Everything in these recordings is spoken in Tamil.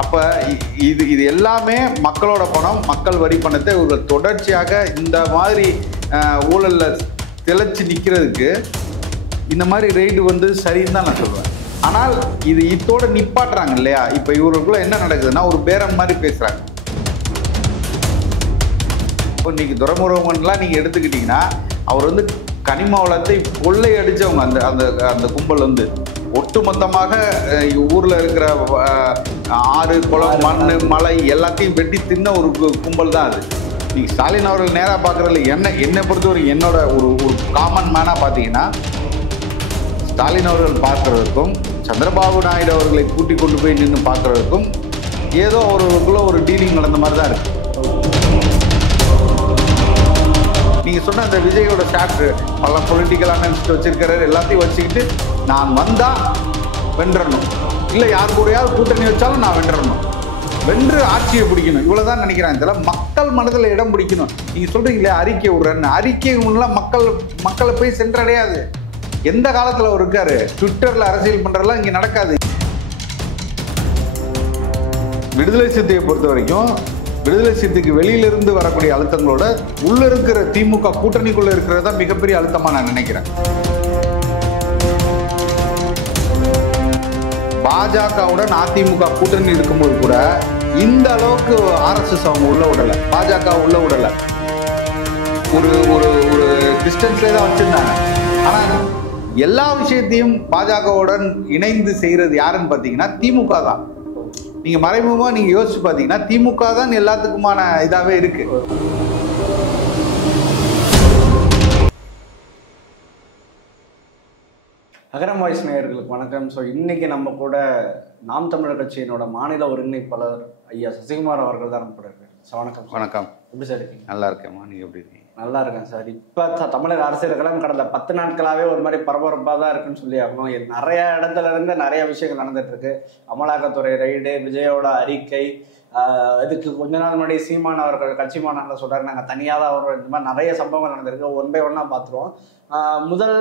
அப்ப இது எல்லாமே மக்களோட பணம், மக்கள் வரி பணத்தை இவர்கள் தொடர்ச்சியாக இந்த மாதிரி ஊழல்ல திளைச்சு நிற்கிறதுக்கு இந்த மாதிரி ரெய்டு வந்து சரின்னு தான் நான் சொல்லுவேன். ஆனால் இது இதோட நிப்பாட்டுறாங்க இல்லையா? இப்போ இவர்களுக்குள்ள என்ன நடக்குதுன்னா ஒரு பேரம் மாதிரி பேசுறாங்க. இப்போ இன்னைக்கு துரைமுருகன்லாம் நீங்கள் எடுத்துக்கிட்டீங்கன்னா அவர் வந்து கனிம வளத்தை கொள்ளை அடித்தவங்க. அந்த அந்த அந்த கும்பல் வந்து ஒட்டுமொத்தமாக ஊரில் இருக்கிற ஆறு, குளம், மண், மலை எல்லாத்தையும் வெட்டி தின்ன ஒரு கும்பல் தான் அது. நீங்கள் ஸ்டாலின் அவர்கள் நேராக பார்க்குறதுல என்னை பொறுத்தவரை என்னோட ஒரு காமன் மேனாக பார்த்தீங்கன்னா ஸ்டாலின் அவர்கள் பார்க்குறதுக்கும் சந்திரபாபு நாயுடு அவர்களை கூட்டி கொண்டு போய் நின்று பார்க்குறதுக்கும் ஏதோ அவர்களுக்குள்ள ஒரு டீலிங் நடந்த மாதிரி தான் இருக்குது. நீங்கள் சொன்ன அந்த விஜயோட ஸ்டார்ட் பல பொலிட்டிக்கல் அனலிஸ்ட் வச்சிருக்கிறாரு, எல்லாத்தையும் வச்சுக்கிட்டு நான் வந்தால் வென்றணும், இல்லை யார் கூடயாவது கூட்டணி வச்சாலும் நான் வென்றணும், வென்று ஆட்சியை பிடிக்கணும், இவ்வளோதான் நினைக்கிறாங்க. இதெல்லாம் மக்கள் மனதில் இடம் பிடிக்கணும். நீங்கள் சொல்கிறீங்களே அறிக்கை விடுறேன்னு, அறிக்கை உள்ள மக்களை போய் சென்றடையாது. எந்த காலத்தில் அவர் இருக்காரு? ட்விட்டரில் அரசியல் பண்ணுறதெல்லாம் இங்கே நடக்காது. விடுதலை சிறுத்தையை பொறுத்த வரைக்கும் விடுதலை சிறுத்தைக்கு வெளியிலிருந்து வரக்கூடிய அழுத்தங்களோட உள்ள இருக்கிற திமுக கூட்டணிக்குள்ள இருக்கிறது தான் மிகப்பெரிய அழுத்தமா நான் நினைக்கிறேன். பாஜகவுடன் அதிமுக கூட்டணி இருக்கும்போது கூட இந்த அளவுக்கு RSS அவங்க உள்ள விடல, பாஜக உள்ள விடல, ஒரு ஒரு ஒரு டிஸ்டன்ஸ்ல தான் வச்சிருந்தாங்க. ஆனா எல்லா விஷயத்தையும் பாஜகவுடன் இணைந்து செய்யறது யாருன்னு பாத்தீங்கன்னா திமுக தான். நீங்க மறைமுகமா நீங்க யோசிச்சு பாத்தீங்கன்னா திமுக தான் எல்லாத்துக்குமான இதாவே இருக்கு. அகரம் வாய்ஸ் நேயர்களுக்கு வணக்கம். ஸோ இன்னைக்கு நம்ம கூட நாம் தமிழர் கட்சியினோட மாநில ஒருங்கிணைப்பாளர் ஐயா சசிகுமார் அவர்கள் தான் நம்ம கூட இருக்காரு. ஸோ வணக்கம். வணக்கம். எப்படி சார் இருக்கீங்க? நல்லா இருக்கேம்மா, நீங்க எப்படி இருக்கீங்க? நல்லா இருக்கேன் சார். இப்போ தமிழக அரசியல் களம் கடந்த 10 நாட்களாகவே ஒரு மாதிரி பரபரப்பாக தான் இருக்குன்னு சொல்லி ஆகணும். நிறைய இடத்துல இருந்து நிறைய விஷயங்கள் நடந்துட்டு இருக்கு. அமலாக்கத்துறை ரைடு, விஜயோட அறிக்கை, இதுக்கு கொஞ்ச நாள் முன்னாடி சீமான் அவர்கள் கட்சி மாநாட்டில் சொல்றாரு நாங்கள் தனியாக தான் வரோம். இந்த மாதிரி நிறைய சம்பவங்கள் நடந்திருக்கு. ஒன் பை ஒன்னா பார்த்துருவோம். முதல்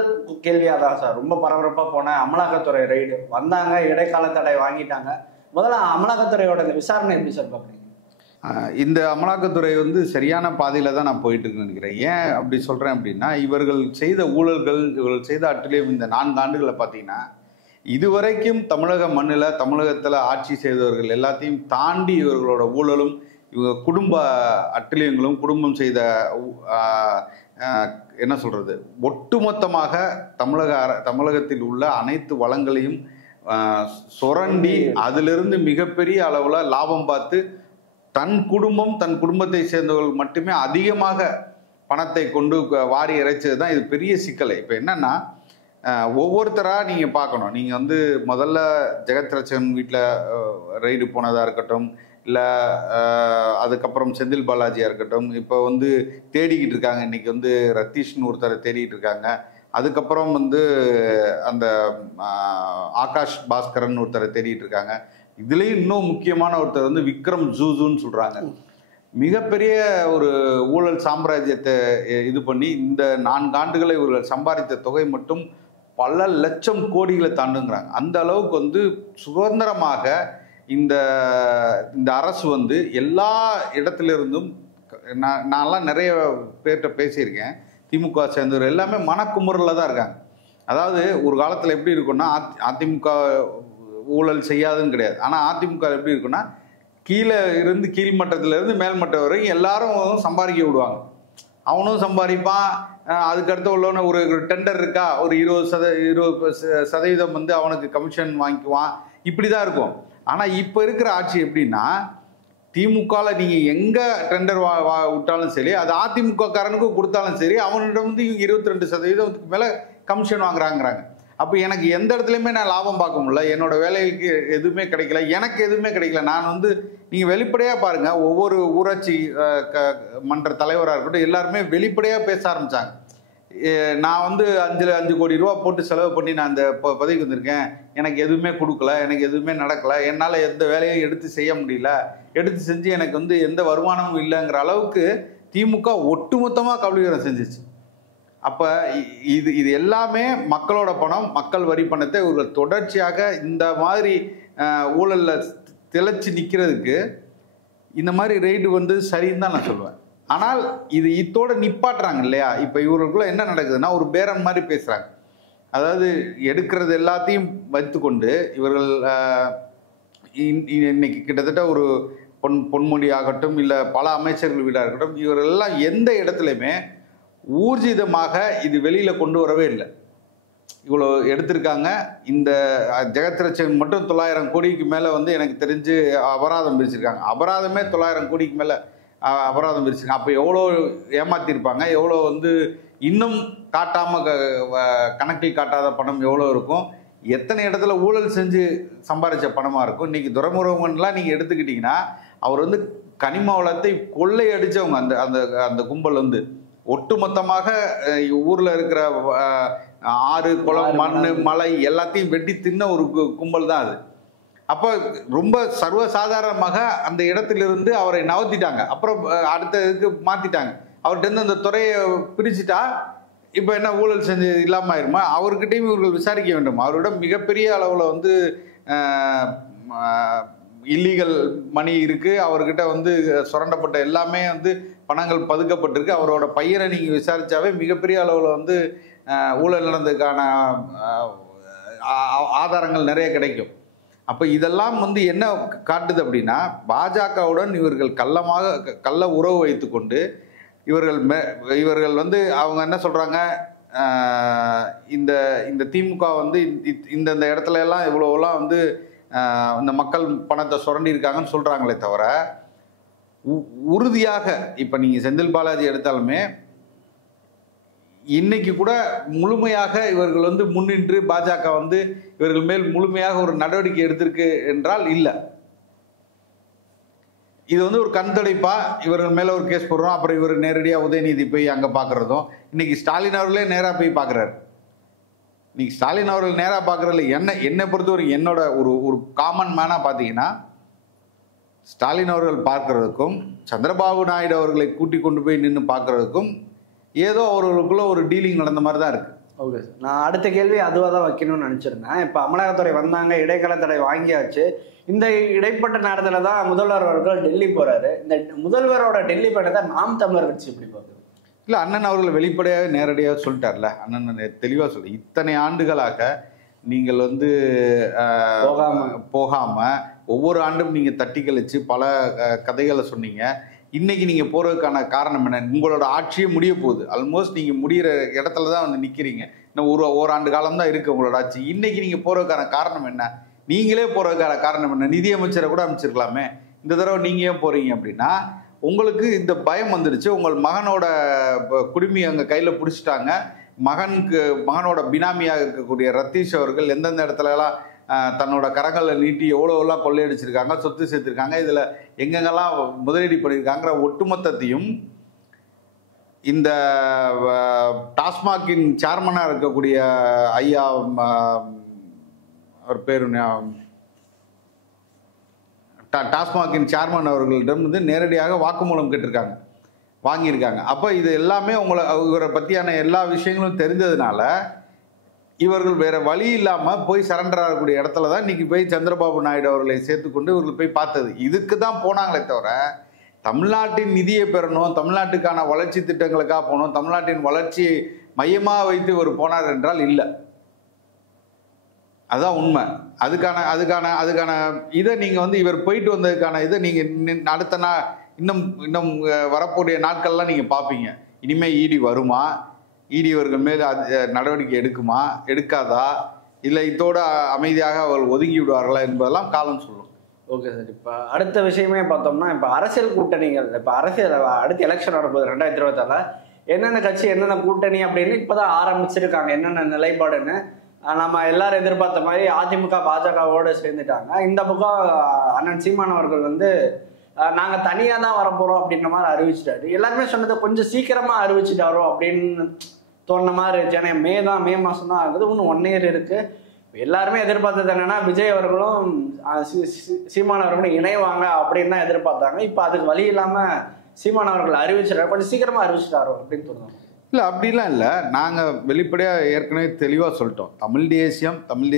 கேள்வியாக தான் சார், ரொம்ப பரபரப்பாக போன அமலாக்கத்துறை ரைடு வந்தாங்க, இடைக்கால தடை வாங்கிட்டாங்க. முதல்ல அமலாக்கத்துறையோட இந்த விசாரணை எப்படி சார் பார்க்குறீங்க? இந்த அமலாக்கத்துறை வந்து சரியான பாதையில தான் நான் போயிட்டு இருக்குன்னு நினைக்கிறேன். ஏன் அப்படி சொல்றேன் அப்படின்னா, இவர்கள் செய்த ஊழல்கள், இவர்கள் செய்த அட்டூழியம் இந்த 4 ஆண்டுகளை பார்த்தீங்கன்னா இதுவரைக்கும் தமிழக மண்ணில் தமிழகத்தில் ஆட்சி செய்தவர்கள் எல்லாத்தையும் தாண்டி இவர்களோட ஊழலும் இவங்க குடும்ப அட்டூழியங்களும் குடும்பம் செய்த என்ன சொல்றது ஒட்டுமொத்தமாக தமிழகத்தில் உள்ள அனைத்து வளங்களையும் சுரண்டி அதிலிருந்து மிகப்பெரிய அளவில் லாபம் பார்த்து தன் குடும்பத்தை சேர்ந்தவர்கள் மட்டுமே அதிகமாக பணத்தை கொண்டு வாரி இறைச்சது தான் இது பெரிய சிக்கலை. இப்போ என்னன்னா ஒவ்வொருத்தராக நீங்கள் பார்க்கணும். நீங்கள் வந்து முதல்ல ஜெகத் ரட்சகன் வீட்டில் ரைடு போனதாக இருக்கட்டும், இல்லை அதுக்கப்புறம் செந்தில் பாலாஜியாக இருக்கட்டும், இப்போ வந்து தேடிக்கிட்டு இருக்காங்க. இன்றைக்கி வந்து ரத்தீஷ்னு ஒருத்தரை தேடிக்கிட்டு இருக்காங்க. அதுக்கப்புறம் வந்து அந்த ஆகாஷ் பாஸ்கரன் ஒருத்தரை தேடிட்டு இருக்காங்க. இதுலேயும் இன்னும் முக்கியமான ஒருத்தர் வந்து விக்ரம் ஜூஜுன்னு சொல்கிறாங்க. மிகப்பெரிய ஒரு ஊழல் சாம்ராஜ்யத்தை இது பண்ணி இந்த 4 ஆண்டுகளை இவர்கள் சம்பாதித்த தொகை மட்டும் பல லட்சம் கோடிகளை தாண்டுங்கிறாங்க. அந்த அளவுக்கு வந்து சுதந்திரமாக இந்த அரசு வந்து எல்லா இடத்துலேருந்தும் நான்லாம் நிறைய பேர்கிட்ட பேசியிருக்கேன். திமுக சேர்ந்தவர் எல்லாமே மனக்குமுறலில் தான் இருக்காங்க. அதாவது ஒரு காலத்தில் எப்படி இருக்குன்னா அதிமுக ஊழல் செய்யாதுன்னு கிடையாது. ஆனால் அதிமுக எப்படி இருக்குன்னா கீழே இருந்து கீழ்மட்டத்திலேருந்து மேல்மட்டம் வரைக்கும் எல்லாரும் சம்பாதிக்க விடுவாங்க. அவனும் சம்பாதிப்பான். அதுக்கடுத்து உள்ளவன ஒரு டெண்டர் இருக்கா, ஒரு 20% வந்து அவனுக்கு கமிஷன் வாங்கிக்குவான். இப்படி தான் இருக்கும். ஆனால் இப்போ இருக்கிற ஆட்சி எப்படின்னா திமுகவில் நீங்கள் எங்கே டெண்டர் விட்டாலும் சரி, அது அதிமுககாரனுக்கும் கொடுத்தாலும் சரி, அவனிடம் வந்து 22% மேலே கமிஷன் வாங்குறாங்கிறாங்க. அப்போ எனக்கு எந்த இடத்துலையுமே நான் லாபம் பார்க்க முடியல, என்னோட வேலைகளுக்கு எதுவுமே கிடைக்கல, எனக்கு எதுவுமே கிடைக்கல. நான் வந்து நீங்கள் வெளிப்படையாக பாருங்கள், ஒவ்வொரு ஊராட்சி மன்ற தலைவராக இருக்கட்டும் எல்லாருமே வெளிப்படையாக பேச ஆரம்பித்தாங்க. நான் வந்து 5 கோடி ரூபா போட்டு செலவு பண்ணி நான் அந்த பதவிக்கு வந்திருக்கேன், எனக்கு எதுவுமே கொடுக்கல, எனக்கு எதுவுமே நடக்கலை, என்னால் எந்த வேலையும் எடுத்து செய்ய முடியல, எடுத்து செஞ்சு எனக்கு வந்து எந்த வருமானமும் இல்லைங்கிற அளவுக்கு திமுக ஒட்டுமொத்தமாக கபலீகரம் செஞ்சிச்சு. அப்போ இது எல்லாமே மக்களோட பணம், மக்கள் வரி பணத்தை இவர்கள் தொடர்ச்சியாக இந்த மாதிரி ஊழலில் திளைச்சி நிற்கிறதுக்கு இந்த மாதிரி ரெய்டு வந்து சரின்னு தான் நான் சொல்லுவேன். ஆனால் இது இத்தோட நிப்பாட்டுறாங்க இல்லையா? இப்போ இவர்களுக்குள்ள என்ன நடக்குதுன்னா ஒரு பேரம் மாதிரி பேசுகிறாங்க. அதாவது எடுக்கிறது எல்லாத்தையும் வைத்துக்கொண்டு இவர்கள் இன்னைக்கு கிட்டத்தட்ட ஒரு பொன்முடி ஆகட்டும், இல்லை பல அமைச்சர்கள் வீடாக இருக்கட்டும், இவர்கள் எல்லாம் எந்த இடத்துலையுமே ஊர்ஜிதமாக இது வெளியில் கொண்டு வரவே இல்லை. இவ்வளோ எடுத்திருக்காங்க. இந்த ஜெகத்ரட்சகன் மட்டும் 900 கோடிக்கு மேலே வந்து எனக்கு தெரிஞ்சு அபராதம் பிரிச்சிருக்காங்க. அபராதமே 900 கோடிக்கு மேலே அபராதம் பிரிச்சிருக்காங்க. அப்போ எவ்வளோ ஏமாற்றிருப்பாங்க, எவ்வளோ வந்து இன்னும் காட்டாமல் கணக்கில் காட்டாத பணம் எவ்வளோ இருக்கும், எத்தனை இடத்துல ஊழல் செஞ்சு சம்பாதிச்ச பணமாக இருக்கும். இன்றைக்கி துரைமுருகன்லாம் நீங்கள் எடுத்துக்கிட்டிங்கன்னா அவர் வந்து கனிம வளத்தை கொள்ளை அடித்தவங்க. அந்த அந்த அந்த கும்பல் வந்து ஒட்டுமொத்தமாக ஊரில் இருக்கிற ஆறு, குளம், மண், மலை எல்லாத்தையும் வெட்டி தின்ன ஒரு கும்பல் தான் அது. அப்போ ரொம்ப சர்வசாதாரணமாக அந்த இடத்திலிருந்து அவரை நகர்த்திட்டாங்க. அப்புறம் அடுத்த இதுக்கு மாற்றிட்டாங்க. அவர்கிட்ட அந்த துறையை பிரிச்சுட்டா இப்போ என்ன ஊழல் செஞ்சு இல்லாமல் ஆயிருமா? அவர்கிட்டையும் இவர்கள் விசாரிக்க வேண்டும். அவரிடம் மிகப்பெரிய அளவில் வந்து இல்லீகல் மணி இருக்குது. அவர்கிட்ட வந்து சுரண்டப்பட்ட எல்லாமே வந்து பணங்கள் பதுக்கப்பட்டிருக்கு. அவரோட பையனை நீங்கள் விசாரித்தாவே மிகப்பெரிய அளவில் வந்து ஊழல் நடந்ததுக்கான ஆதாரங்கள் நிறைய கிடைக்கும். அப்போ இதெல்லாம் வந்து என்ன காட்டுது அப்படின்னா, பாஜகவுடன் இவர்கள் கள்ள உறவு வைத்து கொண்டு இவர்கள் வந்து அவங்க என்ன சொல்கிறாங்க, இந்த இந்த திமுக வந்து இந்த இடத்துல எல்லாம் இவ்வளோலாம் வந்து இந்த மக்கள் பணத்தை சுரண்டியிருக்காங்கன்னு சொல்கிறாங்களே தவிர உறுதியாக இப்போ நீங்கள் செந்தில் பாலாஜி எடுத்தாலுமே இன்னைக்கு கூட முழுமையாக இவர்கள் வந்து முன்னின்று பாஜக வந்து இவர்கள் மேல் முழுமையாக ஒரு நடவடிக்கை எடுத்திருக்கு என்றால் இல்லை. இது வந்து ஒரு கண்துடைப்பா இவர்கள் மேலே ஒரு கேஸ் போடுறோம், அப்புறம் இவர் நேரடியாக உதயநிதி போய் அங்கே பார்க்குறதும், இன்னைக்கு ஸ்டாலின் அவர்களே நேராக போய் பார்க்குறாரு. இன்னைக்கு ஸ்டாலின் அவர்கள் நேராக பார்க்குறதுல என்னை பொறுத்தவரைக்கும் என்னோட ஒரு காமன் மேனாக பார்த்தீங்கன்னா, ஸ்டாலின் அவர்கள் பார்க்கறதுக்கும் சந்திரபாபு நாயுடு அவர்களை கூட்டி கொண்டு போய் நின்று பார்க்கறதுக்கும் ஏதோ அவர்களுக்குள்ள ஒரு டீலிங் நடந்த மாதிரி தான் இருக்கு. ஓகே சார், நான் அடுத்த கேள்வி அதுவாக தான் வைக்கணும்னு நினச்சிருந்தேன். இப்போ அமலாக்கத்துறை வந்தாங்க, இடைக்கால தடை வாங்கியாச்சு. இந்த இடைப்பட்ட நேரத்தில் தான் முதல்வர் அவர்கள் டெல்லி போறாரு. இந்த முதல்வரோட டெல்லி பயணத்தை நாம் தமிழர் கட்சி எப்படி பார்க்குது? இல்லை, அண்ணன் அவர்கள் வெளிப்படையாக நேரடியாக சொல்லிட்டார்ல. அண்ணன் தெளிவாக சொல்லி, இத்தனை ஆண்டுகளாக நீங்கள் வந்து போகாமல் ஒவ்வொரு ஆண்டும் நீங்கள் தட்டி கழிச்சு பல கதைகளை சொன்னீங்க. இன்னைக்கு நீங்கள் போகிறதுக்கான காரணம் என்ன? உங்களோட ஆட்சியே முடிய போகுது. ஆல்மோஸ்ட் நீங்கள் முடிகிற இடத்துல தான் வந்து நிற்கிறீங்க. இன்னும் ஓராண்டு காலம் தான் இருக்குது உங்களோட ஆட்சி. இன்னைக்கு நீங்கள் போகிறதுக்கான காரணம் என்ன? நீங்களே போகிறதுக்கான காரணம் என்ன? நிதியமைச்சரை கூட அமைச்சிருக்கலாமே. இந்த தடவை நீங்கள் ஏன் போகிறீங்க அப்படின்னா, உங்களுக்கு இந்த பயம் வந்துடுச்சு. உங்கள் மகனோட குடுமி அங்கே கையில் பிடிச்சிட்டாங்க. மகனோட பினாமியாக இருக்கக்கூடிய ரத்தீஷ் அவர்கள் எந்தெந்த இடத்துலலாம் தன்னோட கரங்களை நீட்டி எவ்வளோலாம் கொள்ளையடிச்சிருக்காங்க, சொத்து சேர்த்துருக்காங்க, இதில் எங்கெங்கெல்லாம் முதலீடு பண்ணியிருக்காங்கிற ஒட்டுமொத்தத்தையும் இந்த டாஸ்மாகின் சேர்மனாக இருக்கக்கூடிய ஐயா, அவர் பேர் டாஸ்மாகின் சேர்மன் அவர்களிடம் வந்து நேரடியாக வாக்குமூலம் கேட்டிருக்காங்க, வாங்கியிருக்காங்க. அப்போ இது எல்லாமே இவரை பற்றியான எல்லா விஷயங்களும் தெரிந்ததுனால இவர்கள் வேற வழி இல்லாமல் போய் சரண்டர் ஆகக்கூடிய இடத்துல தான் இன்னைக்கு போய் சந்திரபாபு நாயுடு அவர்களை சேர்த்துக்கொண்டு இவர்கள் போய் பார்த்தது. இதுக்கு தான் போனாங்களே தவிர தமிழ்நாட்டின் நிதியை பெறணும், தமிழ்நாட்டுக்கான வளர்ச்சி திட்டங்களுக்காக போகணும், தமிழ்நாட்டின் வளர்ச்சியை மையமாக வைத்து இவர் போனார் என்றால் இல்லை. அதுதான் உண்மை. அதுக்கான இதை நீங்கள் வந்து இவர் போயிட்டு வந்ததுக்கான இதை நீங்கள் அடுத்த இன்னும் வரக்கூடிய நாட்கள்லாம் நீங்கள் பார்ப்பீங்க. இனிமேல் இடி வருமா, இடி இவர்கள் மேல் நடவடிக்கை எடுக்குமா, எடுக்காதா, இல்லை இதோட அமைதியாக அவர்கள் ஒதுங்கி விடுவார்களா என்பதெல்லாம் காலம் சொல்லும். ஓகே சார், இப்போ அடுத்த விஷயமே பார்த்தோம்னா, இப்போ அரசியல் கூட்டணிகள், இப்போ அரசியல் அடுத்த எலெக்ஷன் வரப்போகுது 2026. என்னென்ன கட்சி என்னென்ன கூட்டணி அப்படின்னு இப்போ தான் ஆரம்பிச்சிருக்காங்க, என்னென்ன நிலைப்பாடுன்னு. நம்ம எல்லாரும் எதிர்பார்த்த மாதிரி அதிமுக பாஜகவோடு சேர்ந்துட்டாங்க. இந்த பக்கம் அண்ணன் சீமான் அவர்கள் வந்து நாங்கள் தனியாக தான் வரப்போகிறோம் அப்படின்ற மாதிரி அறிவிச்சிட்டாரு. எல்லாருமே சொன்னதை கொஞ்சம் சீக்கிரமாக அறிவிச்சிட்டாரோ அப்படின்னு தோணுன மாதிரி இருந்துச்சு. ஏன்னா மே மாதம் தான் ஆகுது, இன்னும் 1 year இருக்கு. எல்லாருமே எதிர்பார்த்தது என்னன்னா, விஜய் அவர்களும் சீமான் அவர்களும் இணைவாங்க அப்படின்னு தான் எதிர்பார்த்தாங்க. இப்போ அதுக்கு வழி இல்லாமல் சீமான் அவர்கள் அறிவிச்சிட்டாரு, கொஞ்சம் சீக்கிரமாக அறிவிச்சிட்டாரோ அப்படின்னு தோணுது. இல்லை, அப்படிலாம் இல்லை. நாங்கள் வெளிப்படையாக ஏற்கனவே தெளிவாக சொல்லிட்டோம். தமிழ்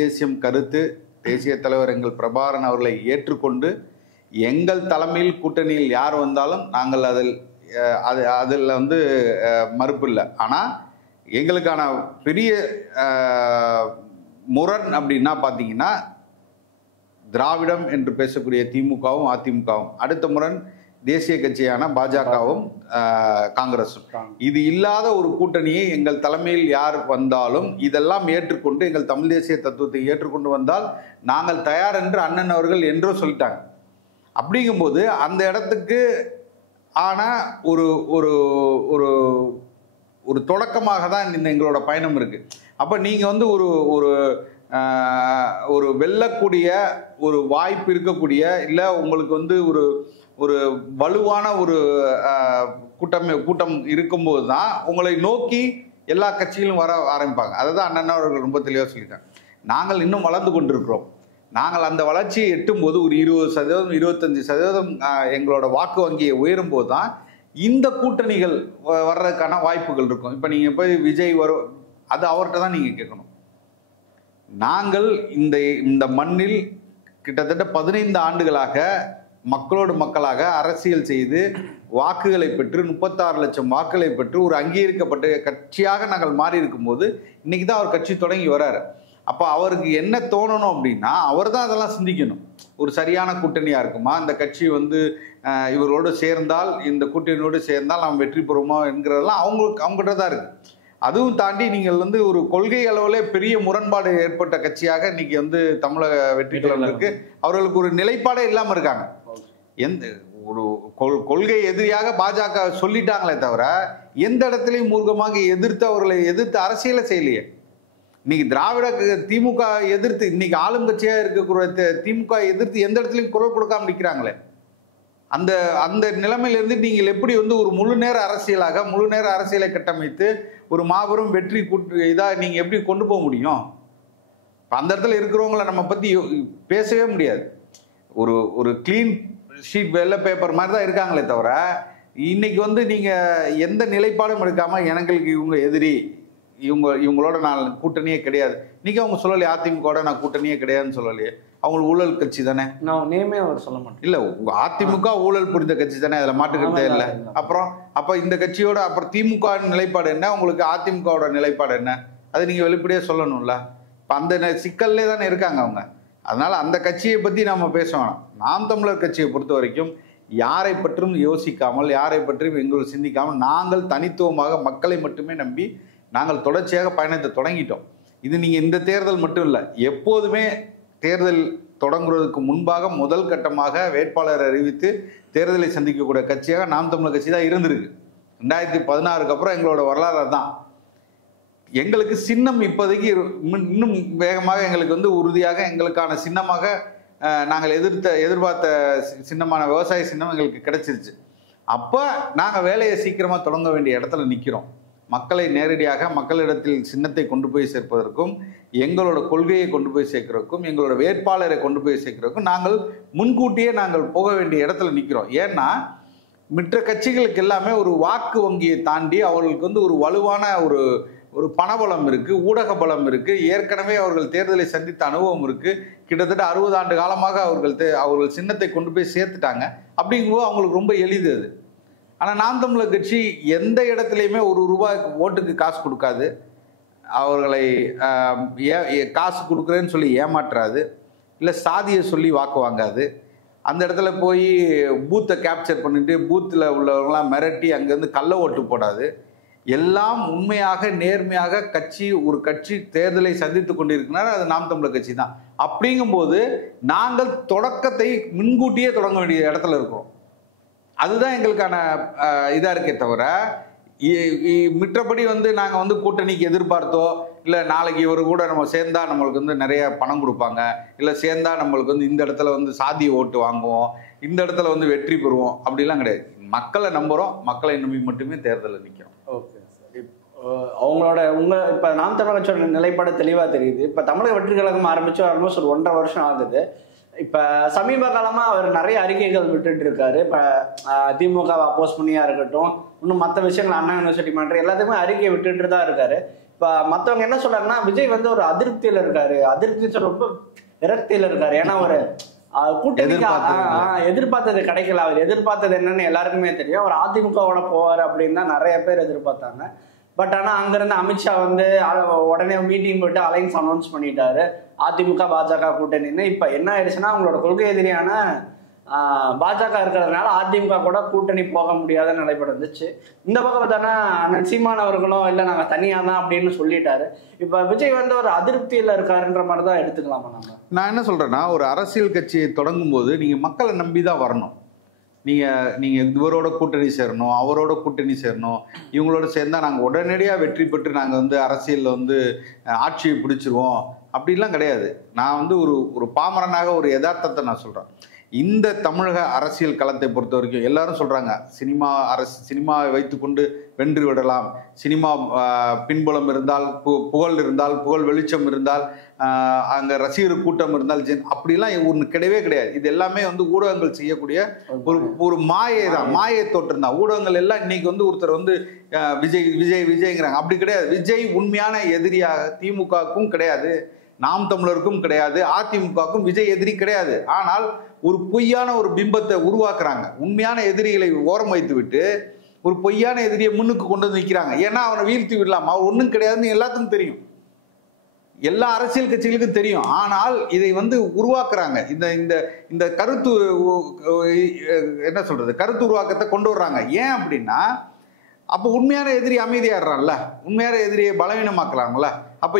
தேசியம் கருத்து தேசிய தலைவர் எங்கள் பிரபாகரன் அவர்களை ஏற்றுக்கொண்டு எங்கள் தலைமையில் கூட்டணியில் யார் வந்தாலும் நாங்கள் அதில் வந்து மறுப்பு இல்லை. ஆனால் எங்களுக்கான பெரிய முரண் அப்படின்னா பார்த்தீங்கன்னா திராவிடம் என்று பேசக்கூடிய திமுகவும் அதிமுகவும், அடுத்த முரண் தேசிய கட்சியான பாஜகவும் காங்கிரஸும். இது இல்லாத ஒரு கூட்டணியை எங்கள் தலைமையில் யார் வந்தாலும் இதெல்லாம் ஏற்றுக்கொண்டு எங்கள் தமிழ் தேசிய தத்துவத்தை ஏற்றுக்கொண்டு வந்தால் நாங்கள் தயார் என்று அண்ணன் அவர்கள் என்றோ சொல்லிட்டாங்க. அப்படிங்கும்போது அந்த இடத்துக்கு ஆன ஒரு ஒரு ஒரு ஒரு தொடக்கமாக தான் இந்த எங்களோட பயணம் இருக்கு. அப்போ நீங்கள் வந்து ஒரு ஒரு ஒரு வெல்லக்கூடிய ஒரு வாய்ப்பு இருக்கக்கூடிய, இல்லை உங்களுக்கு வந்து ஒரு ஒரு வலுவான ஒரு கூட்டம் இருக்கும்போது தான் உங்களை நோக்கி எல்லா கட்சிகளும் வர ஆரம்பிப்பாங்க. அதை தான் அண்ணன் அவர்கள் ரொம்ப தெளிவாக சொல்லியிருக்காங்க. நாங்கள் இன்னும் வளர்ந்து கொண்டிருக்கிறோம். நாங்கள் அந்த வளர்ச்சியை எட்டும்போது ஒரு 20% 25% எங்களோட வாக்கு வங்கியை உயரும் போது தான் இந்த கூட்டணிகள் வர்றதுக்கான வாய்ப்புகள் இருக்கும். இப்போ நீங்கள் போய் விஜய் வரும், அது அவர்கிட்ட தான் நீங்கள் கேட்கணும். நாங்கள் இந்த மண்ணில் கிட்டத்தட்ட 15 ஆண்டுகளாக மக்களோடு மக்களாக அரசியல் செய்து வாக்குகளை பெற்று 36 லட்சம் வாக்குகளை பெற்று ஒரு அங்கீகரிக்கப்பட்ட கட்சியாக நாங்கள் மாறி இருக்கும்போது இன்னைக்கு தான் அவர் கட்சி தொடங்கி வர்றாரு. அப்போ அவருக்கு என்ன தோணணும் அப்படின்னா அவர் தான் அதெல்லாம் சிந்திக்கணும். ஒரு சரியான கூட்டணியாக இருக்குமா, இந்த கட்சி வந்து இவரோடு சேர்ந்தால், இந்த கூட்டணியோடு சேர்ந்தால் நாம் வெற்றி பெறுவோமா என்கிறதெல்லாம் அவங்ககிட்ட தான் இருக்குது. அதுவும் தாண்டி நீங்கள் வந்து ஒரு கொள்கை அளவில் பெரிய முரண்பாடு ஏற்பட்ட கட்சியாக இன்னைக்கு வந்து தமிழக வெற்றி கழகத்துக்கு அவர்களுக்கு ஒரு நிலைப்பாடே இல்லாமல் இருக்காங்க. எந்த ஒரு கொள்கை எதிரியாக பாஜக சொல்லிட்டாங்களே தவிர எந்த இடத்துலையும் மூர்க்கமாக அவர்களை எதிர்த்து அரசியலை செய்யலையே. இன்னைக்கு திமுக எதிர்த்து இன்னைக்கு ஆளும் கட்சியாக இருக்கக்கூடிய திமுக எதிர்த்து எந்த இடத்துலையும் குரல் கொடுக்காம நிற்கிறாங்களே. அந்த அந்த நிலைமையிலிருந்து நீங்கள் எப்படி வந்து ஒரு முழு நேர அரசியலை கட்டமைத்து ஒரு மாபெரும் வெற்றி இதாக நீங்கள் எப்படி கொண்டு போக முடியும்? அந்த இடத்துல இருக்கிறவங்கள நம்ம பற்றி பேசவே முடியாது. ஒரு கிளீன் ஷீட் வெள்ளை பேப்பர் மாதிரி தான் இருக்காங்களே தவிர இன்னைக்கு வந்து நீங்கள் எந்த நிலைப்பாடும் எடுக்காமல் எங்களுக்கு இவங்க எதிரி, இவங்களோட நான் கூட்டணியே கிடையாது. இன்னைக்கு அவங்க சொல்லலையே அதிமுக நான் கூட்டணியே கிடையாதுன்னு சொல்லலையே. அவங்களுக்கு ஊழல் கட்சி தானே, நான் நேமே அவர் சொல்ல மாட்டேன். இல்லை அதிமுக ஊழல் புரிந்த கட்சி தானே, அதில் மாட்டுக்கிறதே இல்லை. அப்போ இந்த கட்சியோட அப்புறம் திமுக நிலைப்பாடு என்ன, உங்களுக்கு அதிமுகவோட நிலைப்பாடு என்ன, அது நீங்கள் வெளிப்படையாக சொல்லணும்ல. இப்போ அந்த சிக்கல்லே தானே இருக்காங்க அவங்க. அதனால் அந்த கட்சியை பற்றி நம்ம பேச வேணாம். நாம் தமிழர் கட்சியை பொறுத்த வரைக்கும் யாரை பற்றும் யோசிக்காமல், யாரை பற்றியும் எங்களை சிந்திக்காமல் நாங்கள் தனித்துவமாக மக்களை மட்டுமே நம்பி நாங்கள் தொடர்ச்சியாக பயணத்தை தொடங்கிட்டோம். இது நீங்கள் இந்த தேர்தல் மட்டும் இல்லை, எப்போதுமே தேர்தல் தொடங்குவதற்கு முன்பாக முதல் கட்டமாக வேட்பாளரை அறிவித்து தேர்தலை சந்திக்கக்கூடிய கட்சியாக நாம் தமிழர் கட்சி தான் இருந்திருக்கு. 2016க்கு அப்புறம் எங்களோட வரலாறு தான். எங்களுக்கு சின்னம் இப்போதைக்கு இன்னும் வேகமாக எங்களுக்கு வந்து உறுதியாக எங்களுக்கான சின்னமாக நாங்கள் எதிர்பார்த்த சின்னமான விவசாய சின்னம் எங்களுக்கு கிடைச்சிருச்சு. அப்போ நாங்கள் வேலையை சீக்கிரமாக தொடங்க வேண்டிய இடத்துல நிற்கிறோம். மக்களை நேரடியாக மக்களிடத்தில் சின்னத்தை கொண்டு போய் சேர்ப்பதற்கும், எங்களோட கொள்கையை கொண்டு போய் சேர்க்கிறதுக்கும், எங்களோட வேட்பாளரை கொண்டு போய் சேர்க்கிறதுக்கும் நாங்கள் முன்கூட்டியே நாங்கள் போக வேண்டிய இடத்துல நிற்கிறோம். ஏன்னா மற்ற கட்சிகளுக்கு எல்லாமே ஒரு வாக்கு வங்கியை தாண்டி அவர்களுக்கு வந்து ஒரு வலுவான ஒரு பணபலம் இருக்குது, ஊடக பலம் இருக்குது, ஏற்கனவே அவர்கள் தேர்தலை சந்தித்த அனுபவம் இருக்குது. கிட்டத்தட்ட 60 ஆண்டு காலமாக அவர்கள் சின்னத்தை கொண்டு போய் சேர்த்துட்டாங்க. அப்படிங்கும்போது அவங்களுக்கு ரொம்ப எளிது அது. ஆனால் நாம் தமிழர் கட்சி எந்த இடத்துலையுமே ₹1 ஓட்டுக்கு காசு கொடுக்காது, அவர்களை காசு கொடுக்குறேன்னு சொல்லி ஏமாற்றாது, இல்லை சாதியை சொல்லி வாக்கு வாங்காது. அந்த இடத்துல போய் பூத்தை கேப்சர் பண்ணிட்டு பூத்தில் உள்ளவங்களாம் மிரட்டி அங்கேருந்து கள்ள ஓட்டு போடாது. எல்லாம் உண்மையாக நேர்மையாக ஒரு கட்சி தேர்தலை சந்தித்து கொண்டிருக்கிறார், அது நாம் தமிழர் கட்சி தான். அப்படிங்கும்போது நாங்கள் தொடக்கத்தை முன்கூட்டியே தொடங்க வேண்டிய இடத்துல இருக்கிறோம். அதுதான் எங்களுக்கான இதாக இருக்கே தவிர மிற்றபடி வந்து நாங்கள் வந்து கூட்டணிக்கு எதிர்பார்த்தோ, இல்லை நாளைக்கு இவர் கூட நம்ம சேர்ந்தா நம்மளுக்கு வந்து நிறைய பணம் கொடுப்பாங்க, இல்லை சேர்ந்தா நம்மளுக்கு வந்து இந்த இடத்துல வந்து சாதி ஓட்டு வாங்குவோம், இந்த இடத்துல வந்து வெற்றி பெறுவோம், அப்படிலாம் கிடையாது. மக்களை நம்புகிறோம், மக்களை நம்பி மட்டுமே தேர்தலில் நிற்கிறோம். ஓகே சார், இப்போ நாம் தமிழர் கட்சியோட நிலைப்பாடு தெளிவாக தெரியுது. இப்போ தமிழக வெற்றி கழகம் ஆரம்பிச்சு ஆல்மோஸ்ட் ஒரு 1.5 வருஷம் ஆகுது. இப்போ சமீப காலமாக அவர் நிறைய அறிக்கைகள் விட்டுட்டு இருக்காரு. இப்போ திமுகவை அப்போஸ் பண்ணியா இருக்கட்டும், இன்னும் மற்ற விஷயங்கள் அண்ணா யூனிவர்சிட்டி மாற்றம் எல்லாத்தையுமே அறிக்கை விட்டுட்டு தான் இருக்காரு. இப்போ மற்றவங்க என்ன சொல்றாங்கன்னா விஜய் வந்து ஒரு அதிருப்தியில் இருக்காரு. அதிருப்தி ரொம்ப விரக்தியில இருக்காரு. ஏன்னா ஒரு கூட்டணிக்கு எதிர்பார்த்தது கிடைக்கல. அவர் எதிர்பார்த்தது என்னன்னு எல்லாருக்குமே தெரியும். அவர் அதிமுகவோட போவார் அப்படின்னு தான் நிறைய பேர் எதிர்பார்த்தாங்க. பட் ஆனா அங்கிருந்து அமித்ஷா வந்து உடனே மீட்டிங் போயிட்டு அலைன்ஸ் அனௌன்ஸ் பண்ணிட்டாரு, அதிமுக பாஜக கூட்டணின்னு. இப்ப என்ன ஆயிடுச்சுன்னா அவங்களோட கொள்கை எதிரியான பாஜக இருக்கிறதுனால அதிமுக கூட கூட்டணி போக முடியாத நிலைப்பட இருந்துச்சு. இந்த பக்கம் பார்த்தானா அண்ணன் சீமான் அவர்களும் இல்லை நாங்கள் தனியா தான் அப்படின்னு சொல்லிட்டாரு. இப்ப விஜய் வந்து ஒரு அதிருப்தியில இருக்காருன்ற மாதிரி தான் எடுத்துக்கலாமா நம்ம? நான் என்ன சொல்றேன்னா, ஒரு அரசியல் கட்சியை தொடங்கும் போது நீங்க மக்களை நம்பி தான் வரணும். நீங்க இவரோட கூட்டணி சேரணும், அவரோட கூட்டணி சேரணும், இவங்களோட சேர்ந்தா நாங்கள் உடனடியாக வெற்றி பெற்று நாங்கள் வந்து அரசியலில் வந்து ஆட்சியை பிடிச்சிருவோம் அப்படிலாம் கிடையாது. நான் வந்து ஒரு பாமரனாக ஒரு யதார்த்தத்தை நான் சொல்றேன். இந்த தமிழக அரசியல் களத்தை பொறுத்த வரைக்கும் எல்லாரும் சொல்றாங்க, சினிமாவை வைத்துக்கொண்டு வென்று விடலாம், சினிமா பின்புலம் இருந்தால், புகழ் இருந்தால், புகழ் வெளிச்சம் இருந்தால், அங்க ரசிகர் கூட்டம் இருந்தால், அப்படிலாம் ஒன்று கிடையவே கிடையாது. இது எல்லாமே வந்து ஊடகங்கள் செய்யக்கூடிய ஒரு மாயை தான், மாயை தோற்றம் தான். ஊடகங்கள் எல்லாம் இன்னைக்கு வந்து ஒருத்தர் வந்து விஜய் விஜய் விஜய்ங்கிறாங்க. அப்படி கிடையாது. விஜய் உண்மையான எதிரியாக திமுகவுக்கும் கிடையாது, நாம் தமிழருக்கும் கிடையாது, அதிமுகவுக்கும் விஜய் எதிரி கிடையாது. ஆனால் ஒரு பொய்யான ஒரு பிம்பத்தை உருவாக்குறாங்க. உண்மையான எதிரிகளை ஓரம் வைத்து விட்டு ஒரு பொய்யான எதிரியை முன்னுக்கு கொண்டு வந்து நிற்கிறாங்க. ஏன்னா அவனை வீழ்த்தி விடலாம், அவர் ஒன்றும் கிடையாதுன்னு எல்லாத்துக்கும் தெரியும், எல்லா அரசியல் கட்சிகளுக்கும் தெரியும். ஆனால் இதை வந்து உருவாக்குறாங்க. இந்த கருத்து என்ன சொல்றது, கருத்து உருவாக்கத்தை கொண்டு வர்றாங்க. ஏன் அப்படின்னா அப்போ உண்மையான எதிரி அமைதியாடுறான்ல, உண்மையான எதிரியை பலவீனமாக்கலாம்ல. அப்போ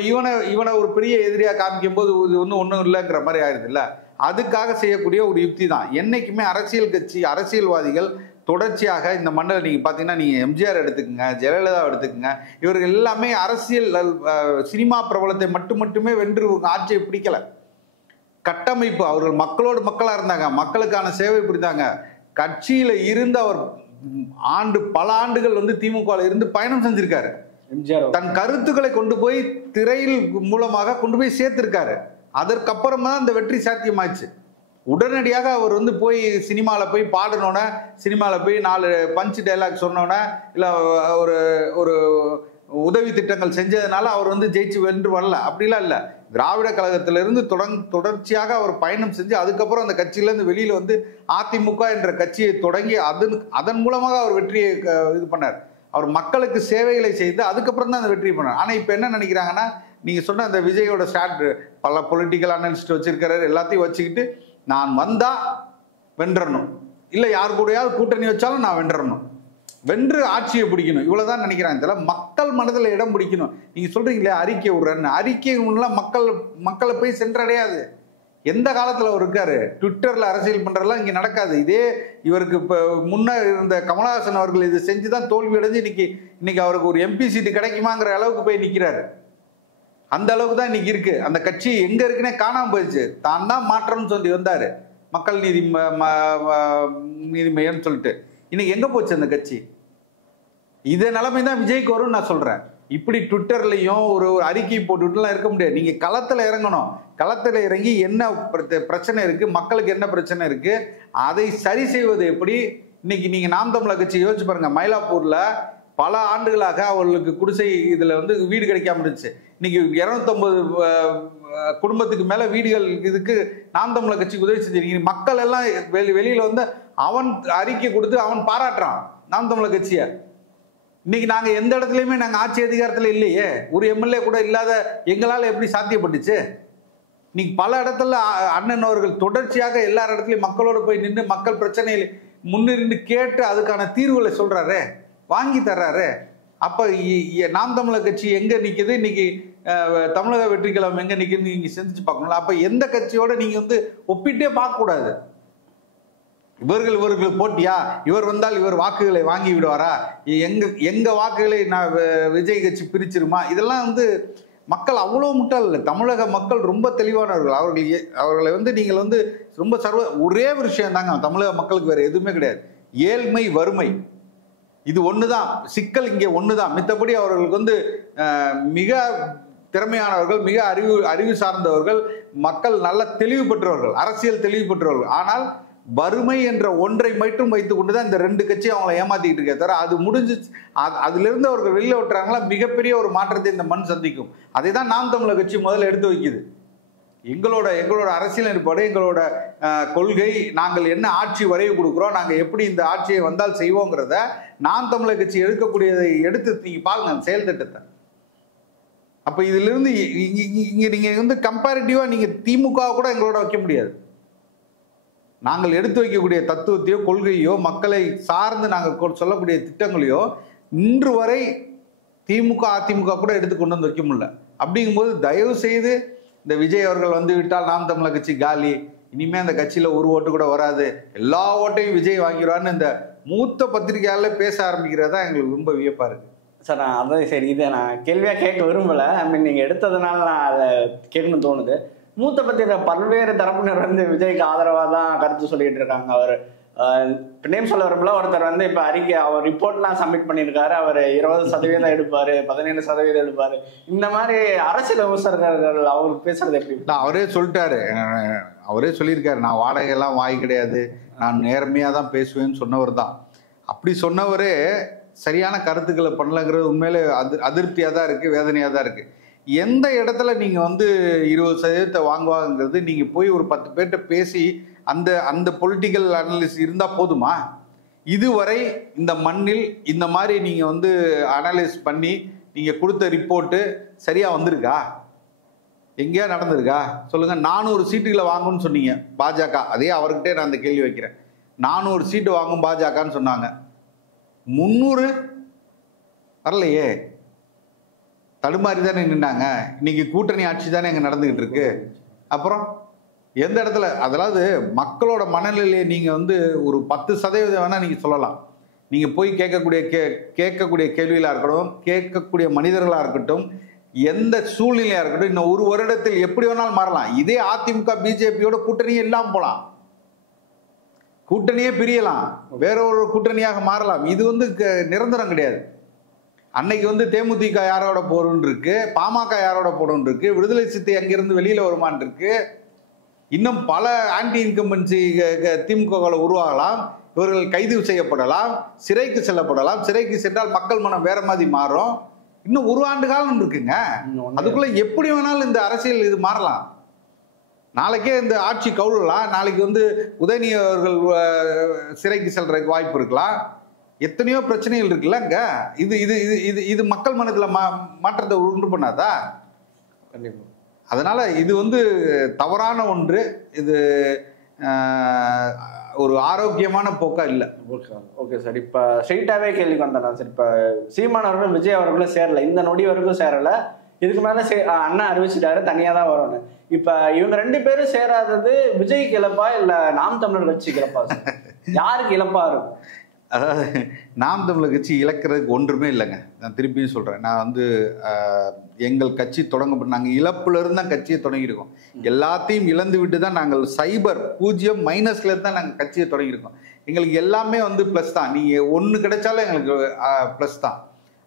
இவனை ஒரு பெரிய எதிரியாக காமிக்கும் போது இது ஒன்றும் இல்லைங்கிற மாதிரி ஆயிடுது இல்லை. அதுக்காக செய்யக்கூடிய ஒரு யுக்தி தான். என்னைக்குமே அரசியல் கட்சி அரசியல்வாதிகள் தொடர்ச்சியாக இந்த மண்டலம் நீங்கள் பார்த்தீங்கன்னா, நீங்கள் எம்ஜிஆர் எடுத்துக்கங்க, ஜெயலலிதா எடுத்துக்கங்க, இவர்கள் எல்லாமே அரசியல் சினிமா பிரபலத்தை மட்டுமே வென்று ஆட்சியை பிடிக்கல. கட்டமைப்பு, அவர்கள் மக்களோடு மக்களாக இருந்தாங்க, மக்களுக்கான சேவை புரிந்தாங்க. கட்சியில் இருந்து அவர் பல ஆண்டுகள் வந்து திமுக இருந்து பயணம் செஞ்சிருக்காரு. தன் கருத்துக்களை கொண்டு போய் திரையில் மூலமாக கொண்டு போய் சேர்த்திருக்காரு. அதற்கப்புறமா இந்த வெற்றி சாத்தியமாச்சு. உடனடியாக அவர் வந்து போய் சினிமாவில் போய் பாடணுன்னா, சினிமாவில் போய் 4 பஞ்ச் டைலாக் சொன்னோன்னே, இல்லை ஒரு உதவி திட்டங்கள் செஞ்சதுனால அவர் வந்து ஜெயிச்சு வென்று வரல, அப்படிலாம் இல்லை. திராவிட கழகத்திலிருந்து தொடர்ச்சியாக அவர் பயணம் செஞ்சு அதுக்கப்புறம் அந்த கட்சியிலேருந்து வெளியில் வந்து அதிமுக என்ற கட்சியை தொடங்கி அதன் மூலமாக அவர் வெற்றியை இது பண்ணார். அவர் மக்களுக்கு சேவைகளை செய்து அதுக்கப்புறம் தான் அந்த வெற்றியை பண்ணார். ஆனால் இப்போ என்ன நினைக்கிறாங்கன்னா, நீங்கள் சொன்ன அந்த விஜயோட ஸ்டார்ட் பல பொலிட்டிக்கல் அனலிஸ்ட் வச்சிருக்கிறாரு, எல்லாத்தையும் வச்சுக்கிட்டு நான் வந்தா வென்றணும், இல்லை யார் கூடயாவது கூட்டணி வச்சாலும் நான் வென்றணும், வென்று ஆட்சியை பிடிக்கணும், இவ்வளவுதான் நினைக்கிறாங்க. இதெல்லாம் மக்கள் மனதில் இடம் பிடிக்கணும். நீங்க சொல்றீங்களே அறிக்கை விடுறேன்னு, அறிக்கை மக்களை போய் சென்றடையாது. எந்த காலத்துல அவர் இருக்காரு, ட்விட்டர்ல அரசியல் பண்றதெல்லாம் இங்க நடக்காது. இதே இவருக்கு இப்ப முன்ன இருந்த கமலஹாசன் அவர்கள் இது செஞ்சுதான் தோல்வி அடைஞ்சு இன்னைக்கு அவருக்கு ஒரு எம்பி சீட்டு கிடைக்குமாங்கிற அளவுக்கு போய் நிக்கிறாரு. அந்த அளவுக்கு தான் இன்னைக்கு இருக்கு. அந்த கட்சி எங்க இருக்குன்னே காணாம போயிடுச்சு. தான் தான் மாற்றம்னு சொல்லி வந்தாரு, மக்கள் நீதி மையம்னு சொல்லிட்டு. இன்னைக்கு எங்க போச்சு அந்த கட்சி? இதே நிலைமை தான் விஜய்க்கு வரும்னு நான் சொல்றேன். இப்படி ட்விட்டர்லையும் ஒரு அறிக்கை போட்டுலாம் இருக்க முடியாது. நீங்க களத்துல இறங்கணும். களத்துல இறங்கி என்ன பிரச்சனை இருக்கு, மக்களுக்கு என்ன பிரச்சனை இருக்கு, அதை சரி செய்வது எப்படி. இன்னைக்கு நீங்க நாம் தமிழர் கட்சி யோசிச்சு பாருங்க. மயிலாப்பூர்ல பல ஆண்டுகளாக அவர்களுக்கு குடிசை இதுல வந்து வீடு கிடைக்காம இருந்துச்சு. இன்னைக்கு 250 குடும்பத்துக்கு மேல வீடுகள் இதுக்கு நாம் தமிழர் கட்சிக்கு உதவி செஞ்சிருக்கீங்க. மக்கள் எல்லாம் வெளியில வந்து அவன் அறிக்கை கொடுத்து அவன் பாராட்டுறான் நாம் தமிழர் கட்சியை. இன்னைக்கு நாங்க எந்த இடத்துலயுமே நாங்க ஆட்சி அதிகாரத்துல இல்லையே, ஒரு எம்எல்ஏ கூட இல்லாத எங்களால எப்படி சாத்தியப்பட்டுச்சு? இன்னைக்கு பல இடத்துல அண்ணன் அவர்கள் தொடர்ச்சியாக எல்லா இடத்துலயும் மக்களோடு போய் நின்று மக்கள் பிரச்சனைகளை முன்னிருந்து கேட்டு அதுக்கான தீர்வுகளை சொல்றாரு, வாங்கி தர்றாரு. அப்ப நாம் தமிழர் கட்சி எங்க நிக்குது, இன்னைக்கு தமிழக வெற்றி கழகம் எங்க நிக்குதுன்னு நீங்க சிந்திச்சு பார்க்கணும். அப்ப எந்த கட்சியோட நீங்க வந்து ஒப்பிட்டே பார்க்க கூடாது. இவர்கள் போட்டியா, இவர் வந்தால் இவர் வாக்குகளை வாங்கி விடுவாரா, எங்க வாக்குகளை நான் விஜய் கட்சி பிரிச்சிருமா, இதெல்லாம் வந்து மக்கள் அவ்வளோ முட்டாள் இல்லை. தமிழக மக்கள் ரொம்ப தெளிவானவர்கள். அவர்களை வந்து நீங்கள் வந்து ரொம்ப ஒரே ஒரு விஷயம் தாங்க தமிழக மக்களுக்கு வேற எதுவுமே கிடையாது, ஏழ்மை வறுமை. இது ஒண்ணுதான் சிக்கல், இங்கே ஒண்ணுதான். மித்தபடி அவர்களுக்கு வந்து மிக திறமையானவர்கள், மிக அறிவு சார்ந்தவர்கள், மக்கள் நல்ல தெளிவு பெற்றவர்கள், அரசியல் தெளிவு பெற்றவர்கள். ஆனால் வறுமை என்ற ஒன்றை மட்டும் வைத்துக் கொண்டுதான் இந்த 2 கட்சி அவங்களை ஏமாத்திக்கிட்டு இருக்கே தவிர அது முடிஞ்சு அதுல இருந்து அவர்கள் வெளியில விட்டுறாங்களா, மிகப்பெரிய ஒரு மாற்றத்தை இந்த மண் சந்திக்கும். அதை தான் நாம் தமிழர் கட்சி முதல்ல எடுத்து வைக்குது. எங்களோட அரசியல் நிலைப்பாடு, எங்களோட கொள்கை, நாங்கள் என்ன ஆட்சி வரைய கொடுக்குறோம், நாங்கள் எப்படி இந்த ஆட்சியை வந்தால் செய்வோங்கிறத நாம் தமிழர் கட்சி எடுக்கக்கூடியதை எடுத்து நீங்க பாருங்க அந்த செயல் திட்டத்தை. அப்ப இதுல இருந்து இங்க நீங்க வந்து கம்பேரிட்டிவா நீங்க திமுக கூட எங்களோட வைக்க முடியாது. நாங்கள் எடுத்து வைக்கக்கூடிய தத்துவத்தையோ கொள்கையோ மக்களை சார்ந்து நாங்கள் சொல்லக்கூடிய திட்டங்களையோ இன்று வரை திமுக அதிமுக கூட எடுத்து கொண்டு வந்து வைக்க முடியல. அப்படிங்கும்போது தயவு செய்து இந்த விஜய் அவர்கள் வந்து விட்டால் நாம் தமிழர் கட்சி காலி, இனிமே அந்த கட்சியில ஒரு ஓட்டு கூட வராது, எல்லா ஓட்டையும் விஜய் வாங்கிடுவான்னு இந்த மூத்த பத்திரிகையாளர் பேச ஆரம்பிக்கிறதா எங்களுக்கு ரொம்ப வியப்பா இருக்கு. சார் நான் அதான் சரி, இதை நான் கேள்வியாக கேட்க விரும்பலை. ஐ மீன் நீங்கள் எடுத்ததுனால நான் அதை கேட்கணும்னு தோணுது. மூத்த பத்திரிகை பல்வேறு தரப்பினர் வந்து விஜய்க்கு ஆதரவாக தான் கருத்து சொல்லிட்டு இருக்காங்க. அவர் நேம் சொல்ல விரும்பல, ஒருத்தர் வந்து இப்போ அறிக்கை அவர் ரிப்போர்ட்லாம் சப்மிட் பண்ணியிருக்காரு, அவர் 20% எடுப்பார், 17% எடுப்பார். இந்த மாதிரி அரசியல் விமர்சகர்கள் அவர் பேசுறது எப்படி? அவரே சொல்லிட்டாரு, அவரே சொல்லியிருக்காரு, நான் வாடகையெல்லாம் வாய் கிடையாது, நான் நேர்மையாக தான் பேசுவேன்னு சொன்னவர் தான். அப்படி சொன்னவரே சரியான கருத்துக்களை பண்ணலங்கிறது உண்மையிலே அதிருப்தியாக தான் இருக்குது, வேதனையாக தான் இருக்குது. எந்த இடத்துல நீங்கள் வந்து 20% வாங்குவாங்கிறது நீங்கள் போய் ஒரு 10 பேர்கிட்ட பேசி அந்த பொலிட்டிக்கல் அனலிஸ் இருந்தால் போதுமா? இதுவரை இந்த மண்ணில் இந்த மாதிரி நீங்கள் வந்து அனலைஸ் பண்ணி நீங்கள் கொடுத்த ரிப்போர்ட்டு சரியாக வந்திருக்கா? எங்கேயா நடந்திருக்கா சொல்லுங்க. 400 சீட்டுகளை வாங்கும்னு சொன்னீங்க பாஜக, அதே அவர்கிட்டே நான் அந்த கேள்வி வைக்கிறேன். 400 சீட்டு வாங்கும் பாஜகன்னு சொன்னாங்க, 300 வரலையே, தடுமாறி தானே நின்னாங்க. இன்னைக்கு கூட்டணி ஆட்சி தானே அங்கே நடந்துகிட்டு இருக்கு. அப்புறம் எந்த இடத்துல, அதாவது மக்களோட மனநிலையை நீங்க வந்து ஒரு 10% வேணா நீங்க சொல்லலாம். நீங்க போய் கேட்கக்கூடிய கேள்விகளா இருக்கட்டும், கேட்கக்கூடிய மனிதர்களா இருக்கட்டும், எந்த சூழ்நிலையா இருக்கட்டும், இன்னும் ஒரு வருடத்தில் எப்படி வேணாலும் மாறலாம். இதே அதிமுக பிஜேபியோட கூட்டணியே இல்லாம போலாம், கூட்டணியே பிரியலாம், வேற ஒரு கூட்டணியாக மாறலாம். இது வந்து நிரந்தரம் கிடையாது. அன்னைக்கு வந்து தேமுதிக யாரோட போறோன்னு இருக்கு, பாமக யாரோட போறோன்னு இருக்கு, விடுதலை சிறுத்தை அங்கிருந்து வெளியில வருமான் இருக்கு, இன்னும் பல ஆன்டி இன்கம்பன்சி திமுக உருவாகலாம், இவர்கள் கைது செய்யப்படலாம், சிறைக்கு செல்லப்படலாம். சிறைக்கு சென்றால் மக்கள் மனம் வேற மாதிரி மாறும். இன்னும் 1 ஆண்டு காலம் இருக்குங்க. அதுக்குள்ள எப்படி வேணாலும் இந்த அரசியல் இது மாறலாம். நாளைக்கே இந்த ஆட்சி கவுழலாம், நாளைக்கு வந்து உதயநிதி அவர்கள் சிறைக்கு செல்றதுக்கு வாய்ப்பு இருக்கலாம். எத்தனையோ பிரச்சனைகள் இருக்குல்ல அங்க. இது இது இது இது மக்கள் மனத்துல மாற்றத்தை உண்டு பண்ணாதா? கண்டிப்பா. அதனால இது வந்து தவறான ஒன்று. இது ஒரு ஆரோக்கியமான போக்கா இல்லை. ஓகே சார், இப்போ ஸ்ட்ரெயிட்டாகவே கேள்விக்கு வந்தேன் சார். இப்போ சீமான் அவர்களும் விஜய் அவர்களும் சேரல, இந்த நொடி வரைக்கும் சேரல. இதுக்கு மேலே அண்ணா அறிவிச்சிட்டாரு தனியாக தான் வரும்னு. இப்போ இவங்க 2 பேரும் சேராதது விஜய்க்கு இழப்பா இல்லை நாம் தமிழர் கட்சிக்கு இழப்பா? யாருக்கு இழப்பா இருக்கும்? அதாவது நாம் தமிழர் கட்சி இழக்கிறதுக்கு ஒன்றுமே இல்லைங்க. நான் திருப்பியும் சொல்கிறேன், நான் வந்து எங்கள் கட்சி தொடங்கப்பட்ட, நாங்கள் இழப்புலேருந்து தான் கட்சியை தொடங்கியிருக்கோம். எல்லாத்தையும் இழந்து விட்டு தான் நாங்கள் சைபர் 0 - தான் நாங்கள் கட்சியை தொடங்கியிருக்கோம். எங்களுக்கு எல்லாமே வந்து ப்ளஸ் தான். நீங்கள் ஒன்று கிடைச்சாலும் எங்களுக்கு ப்ளஸ் தான்.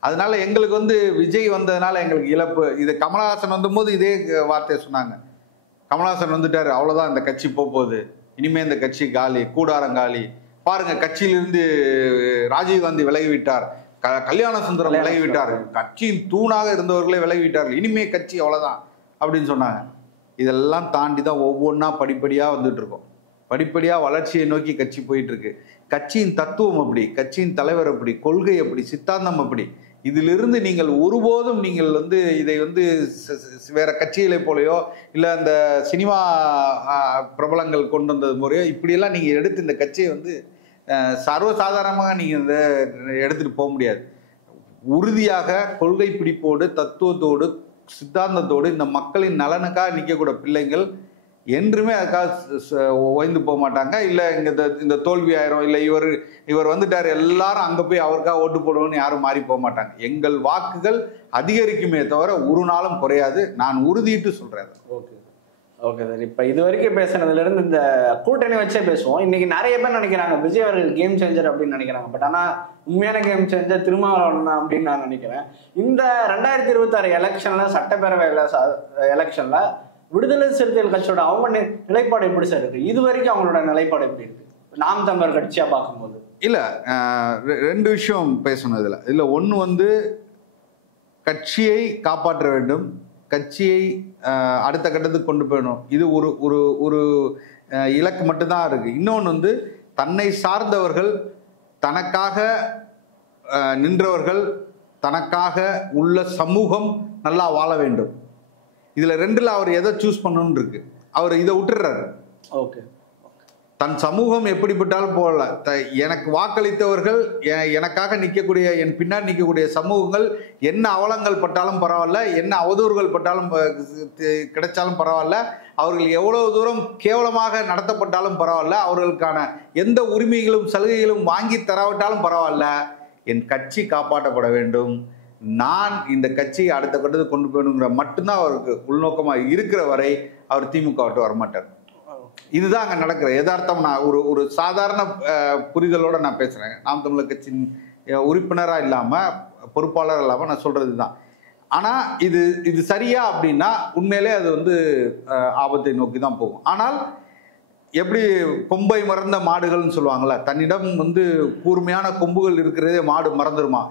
அதனால எங்களுக்கு வந்து விஜய் வந்ததுனால எங்களுக்கு இழப்பு. இது கமலஹாசன் வந்தபோது இதே வார்த்தையை சொன்னாங்க. கமலஹாசன் வந்துட்டார், அவ்வளோதான் இந்த கட்சி போகுது, இனிமேல் இந்த கட்சி காலி, கூடாரம் காலி. பாருங்க, கட்சியிலிருந்து ராஜீவ்காந்தி விலகிவிட்டார், கல்யாண சுந்தரம் விலகிவிட்டார், கட்சியின் தூணாக இருந்தவர்களே விலகிவிட்டார்கள், இனிமே கட்சி அவ்வளோதான் அப்படின்னு சொன்னாங்க. இதெல்லாம் தாண்டி தான் ஒவ்வொன்றா படிப்படியாக வந்துட்டு இருக்கோம். படிப்படியாக வளர்ச்சியை நோக்கி கட்சி போயிட்டு இருக்கு. கட்சியின் தத்துவம் அப்படி, கட்சியின் தலைவர் அப்படி, கொள்கை அப்படி, சித்தாந்தம் அப்படி. இதிலிருந்து நீங்கள் ஒருபோதும் நீங்கள் வந்து இதை வந்து வேற கட்சிகளை போலையோ இல்லை அந்த சினிமா பிரபலங்கள் கொண்டு வந்தது முறையோ இப்படியெல்லாம் நீங்கள் எடுத்து இந்த கட்சியை வந்து சர்வசாதாரணமாக நீங்கள் இந்த எடுத்துகிட்டு போக முடியாது. உறுதியாக கொள்கை பிடிப்போடு, தத்துவத்தோடு, சித்தாந்தத்தோடு இந்த மக்களின் நலனுக்காக நிற்கக்கூடிய பிள்ளைங்கள் என்றுமே அதுக்காக ஓய்ந்து போக மாட்டாங்க. இல்லை இங்கே இந்த தோல்வி ஆயிரும், இல்லை இவர் வந்துட்டார் எல்லாரும் அங்கே போய் அவருக்காக ஓட்டு போடுவோன்னு யாரும் மாறி போக மாட்டாங்க. எங்கள் வாக்குகள் அதிகரிக்குமே தவிர ஒரு நாளும் குறையாது. நான் உறுதிட்டு சொல்கிறேன். ஓகே ஓகே சார், இப்போ இது வரைக்கும் பேசுனதுலேருந்து இந்த கூட்டணி வச்சே பேசுவோம். இன்னைக்கு நிறைய பேர் நினைக்கிறாங்க விஜய் அவர்கள் கேம் சேஞ்சர் அப்படின்னு நினைக்கிறாங்க. பட் ஆனால் உண்மையான கேம் சேஞ்சர் திருமாவளவன் தான் அப்படின்னு நான் நினைக்கிறேன். இந்த 2026 எலெக்ஷனில், சட்டப்பேரவை எலெக்ஷனில் விடுதலை சிறுத்தைகள் கட்சியோட அவங்க நிலைப்பாடு எப்படி சார் இருக்கு? இது வரைக்கும் அவங்களோட நிலைப்பாடு எப்படி இருக்கு நாம் தமிழர் கட்சியா பார்க்கும்போது? இல்லை, 2 விஷயம் பேசணும் இதில். ஒன்று வந்து கட்சியை காப்பாற்ற வேண்டும், கட்சியை அடுத்த கட்டத்துக்கு கொண்டு போயணும். இது ஒரு ஒரு ஒரு இலக்கு மட்டும்தான் இருக்கு. இன்னொன்று வந்து தன்னை சார்ந்தவர்கள், தனக்காக நின்றவர்கள், தனக்காக உள்ள சமூகம் நல்லா வாழ வேண்டும். இதுல ரெண்டுல அவர் எதை சூஸ் பண்ணணும்னு இருக்கு. அவர் இதை விட்டுறாரு. ஓகே, தன் சமூகம் எப்படிப்பட்டாலும் போகல, எனக்கு வாக்களித்தவர்கள், எனக்காக நிற்கக்கூடிய, என் பின்னாடி நிற்கக்கூடிய சமூகங்கள் என்ன அவலங்கள் பட்டாலும் பரவாயில்ல, என்ன அவதூறுகள் பட்டாலும் கிடைச்சாலும் பரவாயில்ல, அவர்கள் எவ்வளவு தூரம் கேவலமாக நடத்தப்பட்டாலும் பரவாயில்ல, அவர்களுக்கான எந்த உரிமைகளும் சலுகைகளும் வாங்கி தராவிட்டாலும் பரவாயில்ல, என் கட்சி காப்பாற்றப்பட வேண்டும், நான் இந்த கட்சியை அடுத்த கட்டத்துக்கு கொண்டு போகணுங்கிற மட்டும்தான் அவருக்கு உள்நோக்கமாக இருக்கிற வரை அவர் திமுக விட்டு வரமாட்டார். இதுதான் அங்கே நடக்கிற யதார்த்தம். நான் ஒரு சாதாரண புரிதலோடு நான் பேசுகிறேன். நாம் தமிழர் கட்சியின் உறுப்பினராக இல்லாமல், பொறுப்பாளர் இல்லாமல் நான் சொல்கிறது தான். ஆனால் இது சரியா அப்படின்னா உண்மையிலே அது வந்து ஆபத்தை நோக்கி தான் போகும். ஆனால் எப்படி கொம்பை மறந்த மாடுகள்னு சொல்லுவாங்கள்ல, தன்னிடம் வந்து கூர்மையான கொம்புகள் இருக்கிறதே மாடு மறந்துடுமா,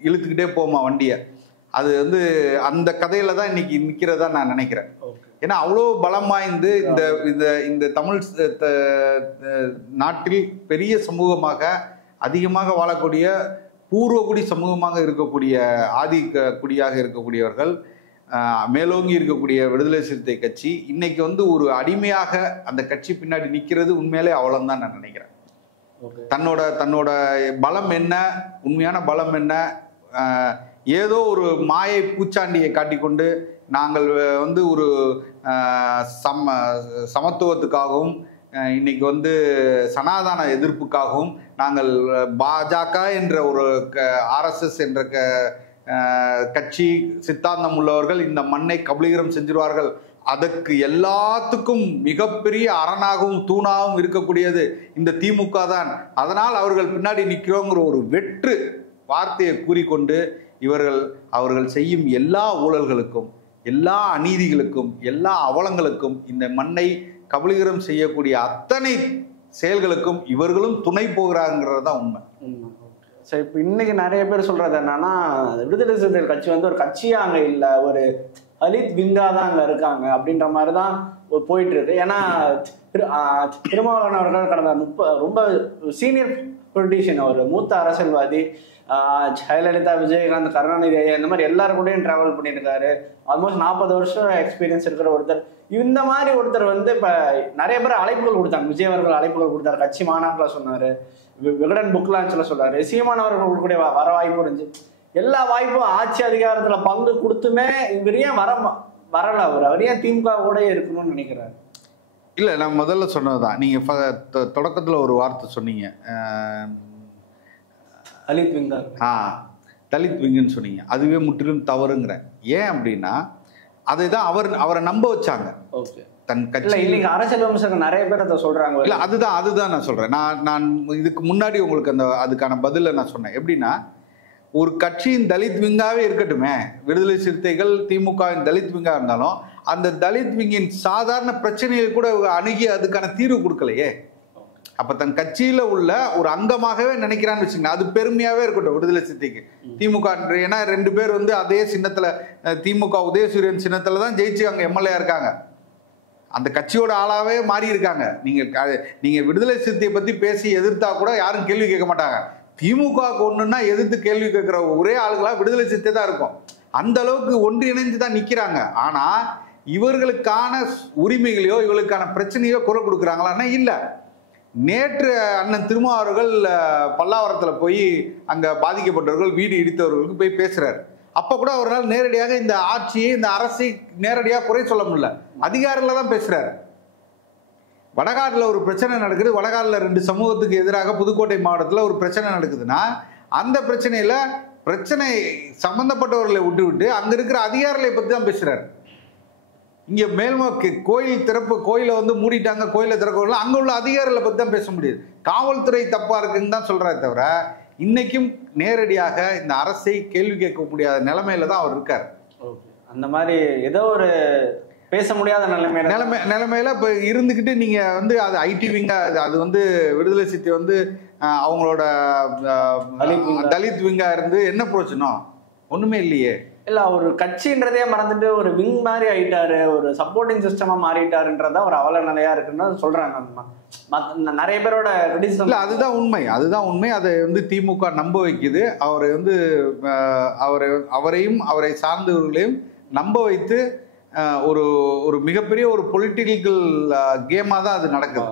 இழுத்துக்கிட்டே போமா வண்டியை, அது வந்து அந்த கதையில தான் இன்னைக்கு நிற்கிறதா நான் நினைக்கிறேன். ஏன்னா அவ்வளோ பலம் வாய்ந்து இந்த தமிழ் நாட்டில் பெரிய சமூகமாக அதிகமாக வாழக்கூடிய பூர்வகுடி சமூகமாக இருக்கக்கூடிய ஆதி குடியாக இருக்கக்கூடியவர்கள், மேலோங்கி இருக்கக்கூடிய விடுதலை சிறுத்தை கட்சி இன்னைக்கு வந்து ஒரு அடிமையாக அந்த கட்சி பின்னாடி நிற்கிறது உண்மையிலே அவ்வளோதான் நான் நினைக்கிறேன். தன்னோட பலம் என்ன, உண்மையான பலம் என்ன, ஏதோ ஒரு மாயை பூச்சாண்டியை காட்டிக்கொண்டு நாங்கள் வந்து ஒரு சமத்துவத்துக்காகவும் இன்னைக்கு வந்து சனாதன எதிர்ப்புக்காகவும் நாங்கள் பாஜக என்ற ஒரு ஆர்எஸ்எஸ் என்ற கட்சி சித்தாந்தம் உள்ளவர்கள் இந்த மண்ணை கபலீகரம் செஞ்சிருவார்கள், அதற்கு எல்லாத்துக்கும் மிகப்பெரிய அரணாகவும் தூணாகவும் இருக்கக்கூடியது இந்த திமுக தான், அதனால் அவர்கள் பின்னாடி நிற்கிறோங்கிற ஒரு வெற்று வார்த்தையை கூறிக்கொண்டு அவர்கள் செய்யும் எல்லா ஊழல்களுக்கும், எல்லா அநீதிகளுக்கும், எல்லா அவலங்களுக்கும், இந்த மண்ணை கபலீகரம் செய்யக்கூடிய அத்தனை செயல்களுக்கும் இவர்களும் துணை போகிறாங்கிறது தான் உண்மை. சரி, இப்போ இன்னைக்கு நிறைய பேர் சொல்றது என்னன்னா, விடுதலை சிறுத்தைகள் கட்சி வந்து ஒரு கட்சியா அங்க இல்லை, ஒரு தலித் விங்கா தான் அங்க இருக்காங்க அப்படின்ற மாதிரி தான் போயிட்டு இருக்கு. ஏன்னா திருமாவளவன் அவர்கள் கடந்த ரொம்ப சீனியர் பொலிட்டீஷியன், அவர் மூத்த அரசியல்வாதி, ஜெயலலிதா, விஜயகாந்த், கருணாநிதி ஐயா, இந்த மாதிரி எல்லாரும் கூடயும் டிராவல் பண்ணியிருக்காரு. ஆல்மோஸ்ட் 40 வருஷம் எக்ஸ்பீரியன்ஸ் இருக்கிற ஒருத்தர். இந்த மாதிரி ஒருத்தர் வந்து இப்போ நிறைய பேர் அழைப்புகள் கொடுத்தாங்க. விஜய் அவர்கள் அழைப்புகள் கொடுத்தாரு, கட்சி மாநாட்டில் சொன்னார், விகடன் புக் லான்ச்சில் சொன்னார், சீமான் அவர்கள் கூட வர வாய்ப்பு இருந்துச்சு. எல்லா வாய்ப்பும் ஆட்சி அதிகாரத்தில் பங்கு கொடுத்துமே இவர் ஏன் வரல, அவர் ஏன் திமுக கூட இருக்கணும்னு நினைக்கிறாரு? இல்லை, நான் முதல்ல சொன்னதுதான். நீங்கள் தொடக்கத்தில் ஒரு வார்த்தை சொன்னீங்க, தலித் விங்கா. தலித் விங்குன்னு சொன்னீங்க. அதுவே முற்றிலும் தவறுங்கிற. ஏன் அப்படின்னா அதுதான் அவரை நம்ப வச்சாங்க. தன் கட்சி இன்னைக்கு அரசியல் விமர்சகர்கள் நிறைய பேர் அதை சொல்றாங்க. இல்லை, அதுதான் நான் சொல்றேன். நான் இதுக்கு முன்னாடி உங்களுக்கு அதுக்கான பதில நான் சொன்னேன். எப்படின்னா, ஒரு கட்சியின் தலித் விங்காவே இருக்கட்டுமே, விடுதலை சிறுத்தைகள் திமுகவின் தலித் விங்கா இருந்தாலும் அந்த தலித் விங்கின் சாதாரண பிரச்சனைகள் கூட அணுகி அதுக்கான தீர்வு கொடுக்கலையே. அப்ப தன் கட்சியில உள்ள ஒரு அங்கமாகவே நினைக்கிறான்னு வச்சுக்கோங்க, அது பெருமையாவே இருக்கட்டும் விடுதலை சிறுத்தைக்கு. திமுக ஏன்னா 2 பேர் வந்து அதே சின்னத்துல, திமுக உதயசூரியன் சின்னத்துல தான் ஜெயிச்சு அங்க எம்எல்ஏ இருக்காங்க, அந்த கட்சியோட ஆளாவே மாறி இருக்காங்க. நீங்க விடுதலை சிறுத்தையை பத்தி பேசி எதிர்த்தா கூட யாரும் கேள்வி கேட்க மாட்டாங்க. திமுக ஒண்ணுன்னா எதிர்த்து கேள்வி கேட்கிற ஒரே ஆளுகளா விடுதலை சிறுத்தை தான் இருக்கும். அந்த அளவுக்கு ஒன்றிணைஞ்சு தான் நிக்கிறாங்க. ஆனா இவர்களுக்கான உரிமைகளையோ இவர்களுக்கான பிரச்சனையோ குரல் கொடுக்குறாங்களான்னா இல்ல. நேற்று அண்ணன் திருமாவர்கள் பல்லாவரத்தில் போய் அங்க பாதிக்கப்பட்டவர்கள், வீடு இடித்தவர்களுக்கு போய் பேசுறாரு. அப்ப கூட அவரால் நேரடியாக இந்த ஆட்சியை, இந்த அரசை நேரடியாக குறை சொல்ல முடியல, அதிகாரில தான் பேசுறாரு. வடகாட்டில் ஒரு பிரச்சனை நடக்குது, வடகாட்டில் 2 சமூகத்துக்கு எதிராக புதுக்கோட்டை மாவட்டத்தில் ஒரு பிரச்சனை நடக்குதுன்னா அந்த பிரச்சனை சம்பந்தப்பட்டவர்களை விட்டு அங்க இருக்கிற அதிகாரிகளை பத்தி தான் பேசுறாரு. இங்க மேல்நோக்கி கோயில் திறப்பு, கோயிலை வந்து மூடிட்டாங்க, கோயிலை திறக்க, அங்க உள்ள அதிகாரிகளை பத்தி தான் பேச முடியுது. காவல்துறை தப்பா இருக்குன்னு தான் சொல்றாரு தவிர இன்னைக்கும் நேரடியாக இந்த அரசை கேள்வி கேட்க முடியாத நிலைமையில தான் அவர் இருக்காரு. அந்த மாதிரி ஏதோ ஒரு பேச முடியாத நிலைமையில இப்ப இருந்துகிட்டு நீங்க வந்து அது ஐடி விங்கா, அது வந்து விடுதலை சிறுத்தை வந்து அவங்களோட தலித் விங்கா இருந்து என்ன பிரயோஜனம்? ஒண்ணுமே இல்லையே. இல்ல ஒரு கட்சின்றதே மறந்துட்டு ஒரு விங் மாதிரி ஆயிட்டாரு, ஒரு சப்போர்ட்டிங் சிஸ்டமா மாறிட்டாருன்றதா ஒரு அவல நிலையா இருக்குன்னு சொல்றாங்க. நிறைய பேரோட இல்ல, அதுதான் உண்மை, அதுதான் உண்மை. அதை வந்து திமுக நம்ப வைக்குது. அவரை வந்து அவரையும் அவரை சார்ந்தவர்களையும் நம்ப வைத்து ஒரு ஒரு மிகப்பெரிய ஒரு பொலிட்டிக்கல் கேமா தான் அது நடக்குது.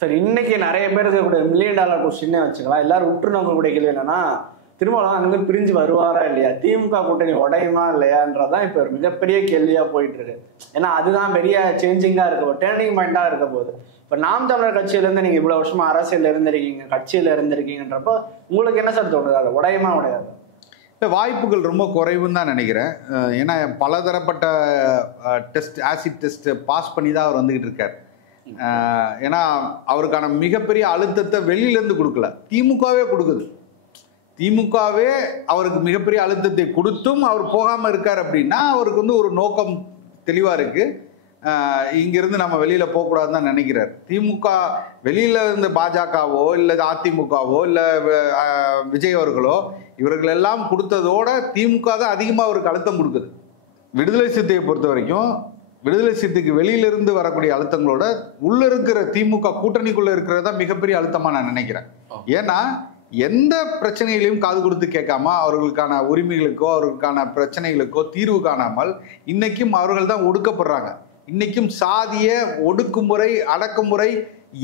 சரி, இன்னைக்கு நிறைய பேர் இருக்கக்கூடிய $1 மில்லியன் கொஸ்டின்னே வச்சுக்கலாம். எல்லாரும் உற்று நோக்கக்கூடிய கேள்வி என்னன்னா, திருமாவளவன் அங்கிருந்து பிரிஞ்சு வருவாரா இல்லையா, திமுக கூட்டணி உடையுமா இல்லையான்றதான் இப்ப ஒரு மிகப்பெரிய கேள்வியா போயிட்டு இருக்கு. ஏன்னா அதுதான் பெரிய சேஞ்சிங்கா இருக்க போகுது, டேர்னிங் பாயிண்டா இருக்க போகுது. இப்ப நாம் தமிழர் கட்சியில இருந்து நீங்க இவ்வளவு வருஷமா அரசியல் இருந்திருக்கீங்க, கட்சியில இருந்திருக்கீங்கன்றப்போ உங்களுக்கு என்ன சார் தோணுது, அது உடையுமா உடையாது? வாய்ப்புகள் ரொம்ப குறைவுன்னு தான் நினைக்கிறேன். ஏன்னா பலதரப்பட்ட டெஸ்ட், ஆசிட் டெஸ்ட் பாஸ் பண்ணி தான் அவர் வந்துகிட்டு இருக்கார். ஏன்னா அவருக்கான மிகப்பெரிய அழுத்தத்தை வெளியிலேருந்து கொடுக்கல, திமுகவே கொடுக்குது. திமுகவே அவருக்கு மிகப்பெரிய அழுத்தத்தை கொடுத்தும் அவர் போகாமல் இருக்கார் அப்படின்னா அவருக்கு வந்து ஒரு நோக்கம் தெளிவாக இருக்கு. இங்கிருந்து நம்ம வெளியில போகக்கூடாதுன்னு தான் நினைக்கிறார். திமுக வெளியில இருந்து பாஜகவோ இல்லை அதிமுகவோ இல்லை விஜய் அவர்களோ இவர்கள் எல்லாம் கொடுத்ததோட திமுக தான் அதிகமாக அவருக்கு அழுத்தம் கொடுக்குது. விடுதலை சிறுத்தையை பொறுத்த வரைக்கும் விடுதலை சிறுத்தைக்கு வெளியிலிருந்து வரக்கூடிய அழுத்தங்களோட உள்ள இருக்கிற திமுக கூட்டணிக்குள்ள இருக்கிறது தான் மிகப்பெரிய அழுத்தமா நான் நினைக்கிறேன். ஏன்னா எந்த பிரச்சனைகளையும் காது கொடுத்து கேட்காம அவர்களுக்கான உரிமைகளுக்கோ அவர்களுக்கான பிரச்சனைகளுக்கோ தீர்வு காணாமல் இன்னைக்கும் அவர்கள் தான் ஒடுக்கப்படுறாங்க. இன்னைக்கும் சாதிய ஒடுக்குமுறை அடக்குமுறை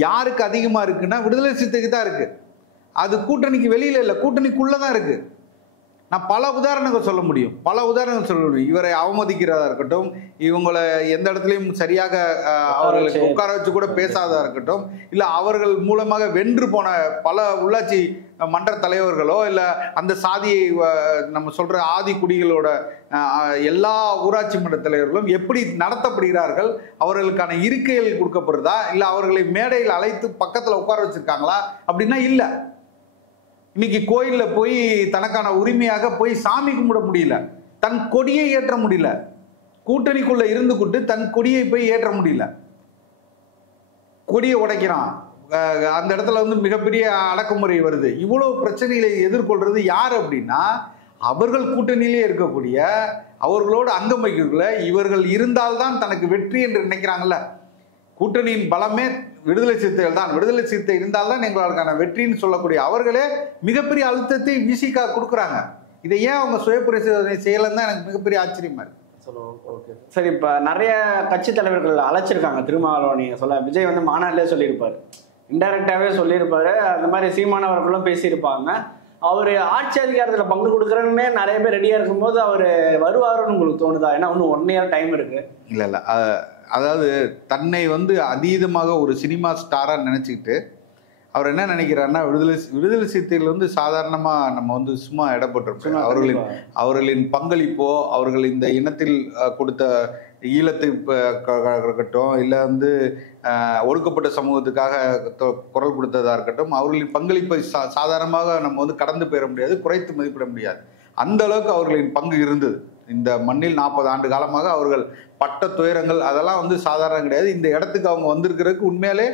யாருக்கு அதிகமா இருக்குன்னா விடுதலை சிறுத்தைக்கு தான் இருக்கு. அது கூட்டணிக்கு வெளியில இல்லை, கூட்டணிக்குள்ளதான் இருக்கு. நான் பல உதாரணங்கள் சொல்ல முடியும், இவரை அவமதிக்கிறதா இருக்கட்டும், இவங்களை எந்த இடத்துலையும் சரியாக அவர்களுக்கு உட்கார வச்சு கூட பேசாததா இருக்கட்டும், இல்லை அவர்கள் மூலமாக வென்று போன பல உள்ளாட்சி மன்ற தலைவர்களோ இல்லை அந்த சாதியை நம்ம சொல்ற ஆதி குடிகளோட எல்லா ஊராட்சி மன்ற தலைவர்களும் எப்படி நடத்தப்படுகிறார்கள், அவர்களுக்கான இருக்கைகள் கொடுக்கப்படுறதா இல்லை அவர்களை மேடையில் அழைத்து பக்கத்தில் உட்கார வச்சிருக்காங்களா அப்படின்னா இல்லை. இன்னைக்கு கோயில்ல போய் தனக்கான உரிமையாக போய் சாமி கும்பிட முடியல, தன் கொடியை ஏற்ற முடியல, கூட்டணிக்குள்ள இருந்து கொண்டு தன் கொடியை போய் ஏற்ற முடியல, கொடியை உடைக்கிறான். அந்த இடத்துல வந்து மிகப்பெரிய அடக்குமுறை வருது. இவ்வளவு பிரச்சனைகளை எதிர்கொள்றது யார் அப்படின்னா அவர்கள் கூட்டணியிலே இருக்கக்கூடிய அவர்களோடு அங்கம் வகிக்கல இவர்கள் இருந்தால்தான் தனக்கு வெற்றி என்று நினைக்கிறாங்கல்ல. கூட்டணியின் பலமே விடுதலை சிறுத்தைகள் தான். விடுதலை சிறுத்தை இருந்தால்தான் எங்களுக்கான வெற்றின்னு சொல்லக்கூடிய அவர்களே மிகப்பெரிய அழுத்தத்தை விசிகா கொடுக்குறாங்க. இதை ஏன் அவங்க சுய பரிசோதனை செய்யலன்னு தான் எனக்கு மிகப்பெரிய ஆச்சரியமா இருக்கு. சரி, இப்ப நிறைய கட்சி தலைவர்கள் அழைச்சிருக்காங்க திருமாவளவன். நீங்க சொல்ல விஜய் வந்து மாநாட்டிலே சொல்லியிருப்பாரு, இன்டைரக்டாவே சொல்லியிருப்பாரு, அந்த மாதிரி சீமானவர்களும் பேசியிருப்பாங்க. அவரு ஆட்சி அதிகாரத்துல பங்கு கொடுக்குறேன்னு நிறைய பேர் ரெடியா இருக்கும்போது அவரு வருவாருன்னு உங்களுக்கு தோணுதா? ஏன்னா இன்னும் 1 இயர் டைம் இருக்கு. இல்ல அதாவது தன்னை வந்து அதீதமாக ஒரு சினிமா ஸ்டாரா நினைச்சுக்கிட்டு அவர் என்ன நினைக்கிறாருன்னா விடுதலை சிறுத்தைகள் வந்து சாதாரணமா நம்ம வந்து சும்மா இடப்பட்டிருப்போம். அவர்களின் பங்களிப்போ அவர்கள் இந்த இனத்தில் கொடுத்த ஈழத்தை இருக்கட்டும் இல்லை வந்து ஒடுக்கப்பட்ட சமூகத்துக்காக குரல் கொடுத்ததா இருக்கட்டும், அவர்களின் பங்களிப்பை சாதாரணமாக நம்ம வந்து கடந்து போயிட முடியாது, குறைத்து மதிப்பிட முடியாது. அந்த அளவுக்கு அவர்களின் பங்கு இருந்தது. இந்த மண்ணில் 40 ஆண்டு காலமாக அவர்கள் பட்ட துயரங்கள் அதெல்லாம் வந்து சாதாரணம் கிடையாது. இந்த இடத்துக்கு அவங்க வந்திருக்கிறதுக்கு உண்மையிலே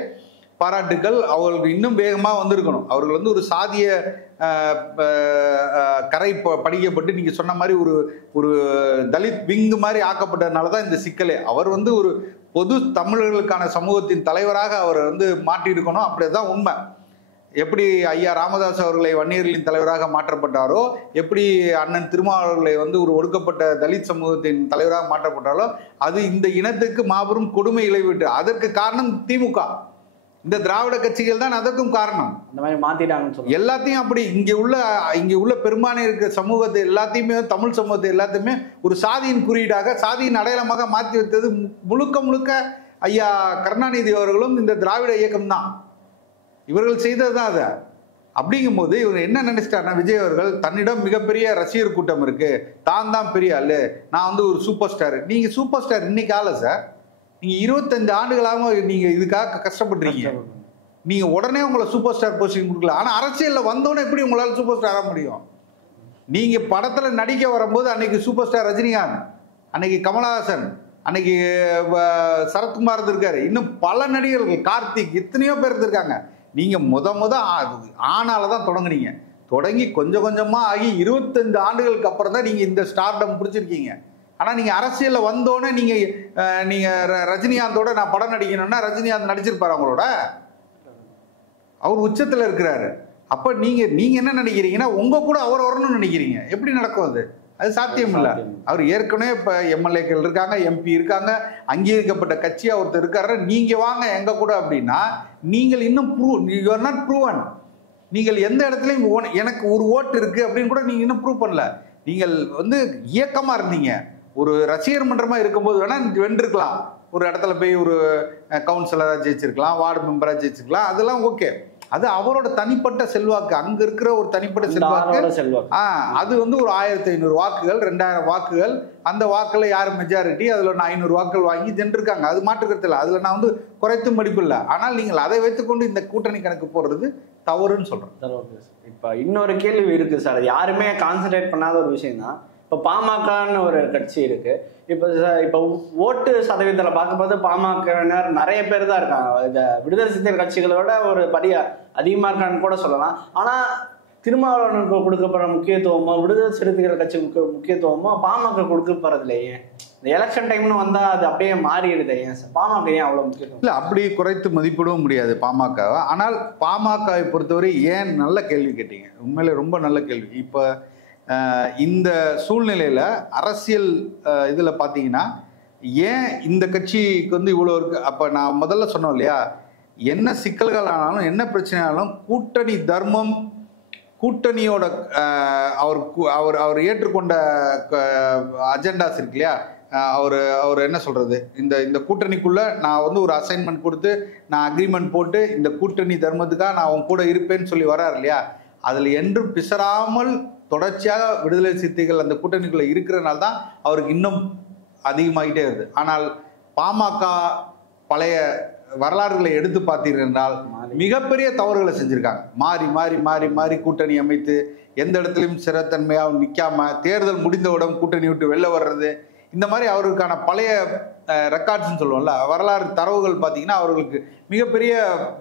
பாராட்டுக்கள். அவர்களுக்கு இன்னும் வேகமாக வந்திருக்கணும். அவர்கள் வந்து ஒரு சாதிய கரை படிக்கப்பட்டு நீங்க சொன்ன மாதிரி ஒரு தலித் விங்கு மாதிரி ஆக்கப்பட்டதுனால தான் இந்த சிக்கலே. அவர் வந்து ஒரு பொது தமிழர்களுக்கான சமூகத்தின் தலைவராக அவர் வந்து மாற்றியிருக்கணும். அப்படிதான் உண்மை. எப்படி ஐயா ராமதாஸ் அவர்களை வன்னியர்களின் தலைவராக மாற்றப்பட்டாரோ, எப்படி அண்ணன் திருமாவளவர்களை வந்து ஒரு ஒடுக்கப்பட்ட தலித் சமூகத்தின் தலைவராக மாற்றப்பட்டாரோ, அது இந்த இனத்துக்கு மாபெரும் கொடுமை இழைவிட்டு. அதற்கு காரணம் திமுக, இந்த திராவிட கட்சிகள் தான் அதற்கும் காரணம். அந்த மாதிரி மாத்திட்டாங்க எல்லாத்தையும். அப்படி இங்க உள்ள பெரும்பான்மை இருக்கிற சமூகத்தை எல்லாத்தையுமே, தமிழ் சமூகத்தை எல்லாத்தையுமே ஒரு சாதியின் குறியீடாக, சாதியின் அடையாளமாக மாற்றி வைத்தது முழுக்க ஐயா கருணாநிதி அவர்களும் இந்த திராவிட இயக்கம் தான். இவர்கள் செய்ததுதான் அதை. அப்படிங்கும் போது இவர் என்ன நினைச்சிட்டாருன்னா, விஜய் அவர்கள் தன்னிடம் மிகப்பெரிய ரசிகர் கூட்டம் இருக்கு, தான் பெரிய ஆளு, நான் வந்து ஒரு சூப்பர் ஸ்டார். நீங்க சூப்பர் ஸ்டார் இன்னைக்கு ஆள சார், நீங்க 25 ஆண்டுகளாக நீங்க இதுக்காக கஷ்டப்பட்டுறீங்க. நீங்க உடனே உங்களை சூப்பர் ஸ்டார் போஸ்டிங் கொடுக்கல. ஆனா அரசியல்ல வந்தோடனே எப்படி உங்களால சூப்பர் ஸ்டார் ஆக முடியும்? நீங்க படத்துல நடிக்க வரும்போது அன்னைக்கு சூப்பர் ஸ்டார் ரஜினிகாந்த், அன்னைக்கு கமலஹாசன், அன்னைக்கு சரத்குமார் இருந்திருக்காரு, இன்னும் பல நடிகர்கள், கார்த்திக், எத்தனையோ பேர் இருந்திருக்காங்க. நீங்க முத ஆனால தான் தொடங்குனீங்க. தொடங்கி கொஞ்சம் கொஞ்சமா ஆகி 25 ஆண்டுகளுக்கு அப்புறம் தான் நீங்க இந்த ஸ்டார்டம் பிடிச்சிருக்கீங்க. ஆனா நீங்க அரசியல்ல வந்தோடனே நீங்க ரஜினிகாந்தோட நான் படம் நடிக்கணும்னா ரஜினிகாந்த் நடிச்சிருப்பாரு அவங்களோட. அவர் உச்சத்துல இருக்கிறாரு. அப்ப நீங்க என்ன நினைக்கிறீங்கன்னா உங்க கூட அவர் வரணும்னு நினைக்கிறீங்க. எப்படி நடக்கும் அது? அது சாத்தியம் இல்ல. அவர் ஏற்கனவே இப்ப எம்எல்ஏக்கள் இருக்காங்க, எம்பி இருக்காங்க, அங்கீகரிக்கப்பட்ட கட்சியா ஒருத்தர் இருக்காரு. நீங்க வாங்க எங்க கூட அப்படின்னா நீங்கள் இன்னும் யூ ஆர் நாட் ப்ரூவன். நீங்கள் எந்த இடத்துலயும் எனக்கு ஒரு ஓட்டு இருக்கு அப்படின்னு கூட நீங்க இன்னும் ப்ரூவ் பண்ணல. நீங்கள் இயக்கமா இருந்தீங்க, ஒரு ரசிகர் மன்றமா இருக்கும்போது வேணா வென்றிருக்கலாம். ஒரு இடத்துல போய் ஒரு கவுன்சிலரா ஜெயிச்சிருக்கலாம், வார்டு மெம்பரா ஜெயிச்சிருக்கலாம், அதெல்லாம் ஓகே. அது அவரோட தனிப்பட்ட செல்வாக்கு, அங்க இருக்கிற ஒரு தனிப்பட்ட செல்வாக்கு. அது ஒரு 1500 வாக்குகள், 2000 வாக்குகள். அந்த வாக்குல யார் மெஜாரிட்டி, அதுல 500 வாக்குகள் வாங்கி ஜென்றிருக்காங்க. அது மாற்றுக்கிறது இல்லை. அதுல நான் குறைத்து மதிப்பு இல்லை. ஆனால் நீங்கள் அதை வைத்துக்கொண்டு இந்த கூட்டணி கணக்கு போடுறது தவறுன்னு சொல்றேன். இப்ப இன்னொரு கேள்வி இருக்கு சார், யாருமே கான்சென்ட்ரேட் பண்ணாத ஒரு விஷயம் தான். இப்ப பாமகன்னு ஒரு கட்சி இருக்கு. இப்ப ஓட்டு சதவீதத்தில் பார்க்கும்போது பாமகவினர் நிறைய பேர் தான் இருக்காங்க. இந்த விடுதலை சிறுத்தைகள் கட்சிகளோட ஒரு படி அதிகமா இருக்கான்னு கூட சொல்லலாம். ஆனா திருமாவளவனுக்கு கொடுக்கப்படுற முக்கியத்துவமோ விடுதலை சிறுத்தைகள் கட்சிக்கு முக்கியத்துவமோ பாமக கொடுக்கப்படுறது இல்லையே. இந்த எலெக்ஷன் டைம்னு வந்தா அது அப்படியே மாறிடுது. ஏன் சார் பாமக ஏன் அவ்வளவு முக்கியத்துவம்? இல்ல, அப்படி குறைத்து மதிப்பிடவும் முடியாது பாமகவை. ஆனால் பாமகவை பொறுத்தவரை ஏன், நல்ல கேள்வி கேட்டீங்க, உண்மையிலே ரொம்ப நல்ல கேள்வி. இப்ப இந்த சூழ்நிலையில அரசியல் இதுல பாத்தீங்கன்னா ஏன் இந்த கட்சிக்கு இவ்வளவு இருக்கு. அப்ப நான் முதல்ல சொன்னோம் இல்லையா, என்ன சிக்கல்கள் ஆனாலும் என்ன பிரச்சனை ஆனாலும் கூட்டணி தர்மம், கூட்டணியோட அவர் ஏற்றுக்கொண்ட அஜெண்டாஸ் இருக்கு இல்லையா, அவர் என்ன சொல்றது, இந்த கூட்டணிக்குள்ள நான் ஒரு அசைன்மெண்ட் கொடுத்து நான் அக்ரிமெண்ட் போட்டு இந்த கூட்டணி தர்மத்துக்காக நான் அவன் கூட இருப்பேன்னு சொல்லி வர்றாரு இல்லையா, அதுல என்றும் பிசராமல் தொடர்ச்சியாக விடுதலை சிறுத்தைகள் அந்த கூட்டணிக்குள்ள இருக்கிறனால தான் அவருக்கு இன்னும் அதிகமாகிட்டே வருது. ஆனால் பாமக பழைய வரலாறுகளை எடுத்து பார்த்தீர்கள் என்றால் மிகப்பெரிய தவறுகளை செஞ்சிருக்காங்க. மாறி மாறி மாறி மாறி கூட்டணி அமைத்து எந்த இடத்துலையும் சிறத்தன்மையாக நிற்காம தேர்தல் முடிந்தவுடன் கூட்டணி விட்டு வெளில வர்றது, இந்த மாதிரி அவருக்கான பழைய ரெக்கார்ட்ஸ்ன்னு சொல்லுவோம்ல, வரலாறு தரவுகள் பார்த்தீங்கன்னா அவர்களுக்கு மிகப்பெரிய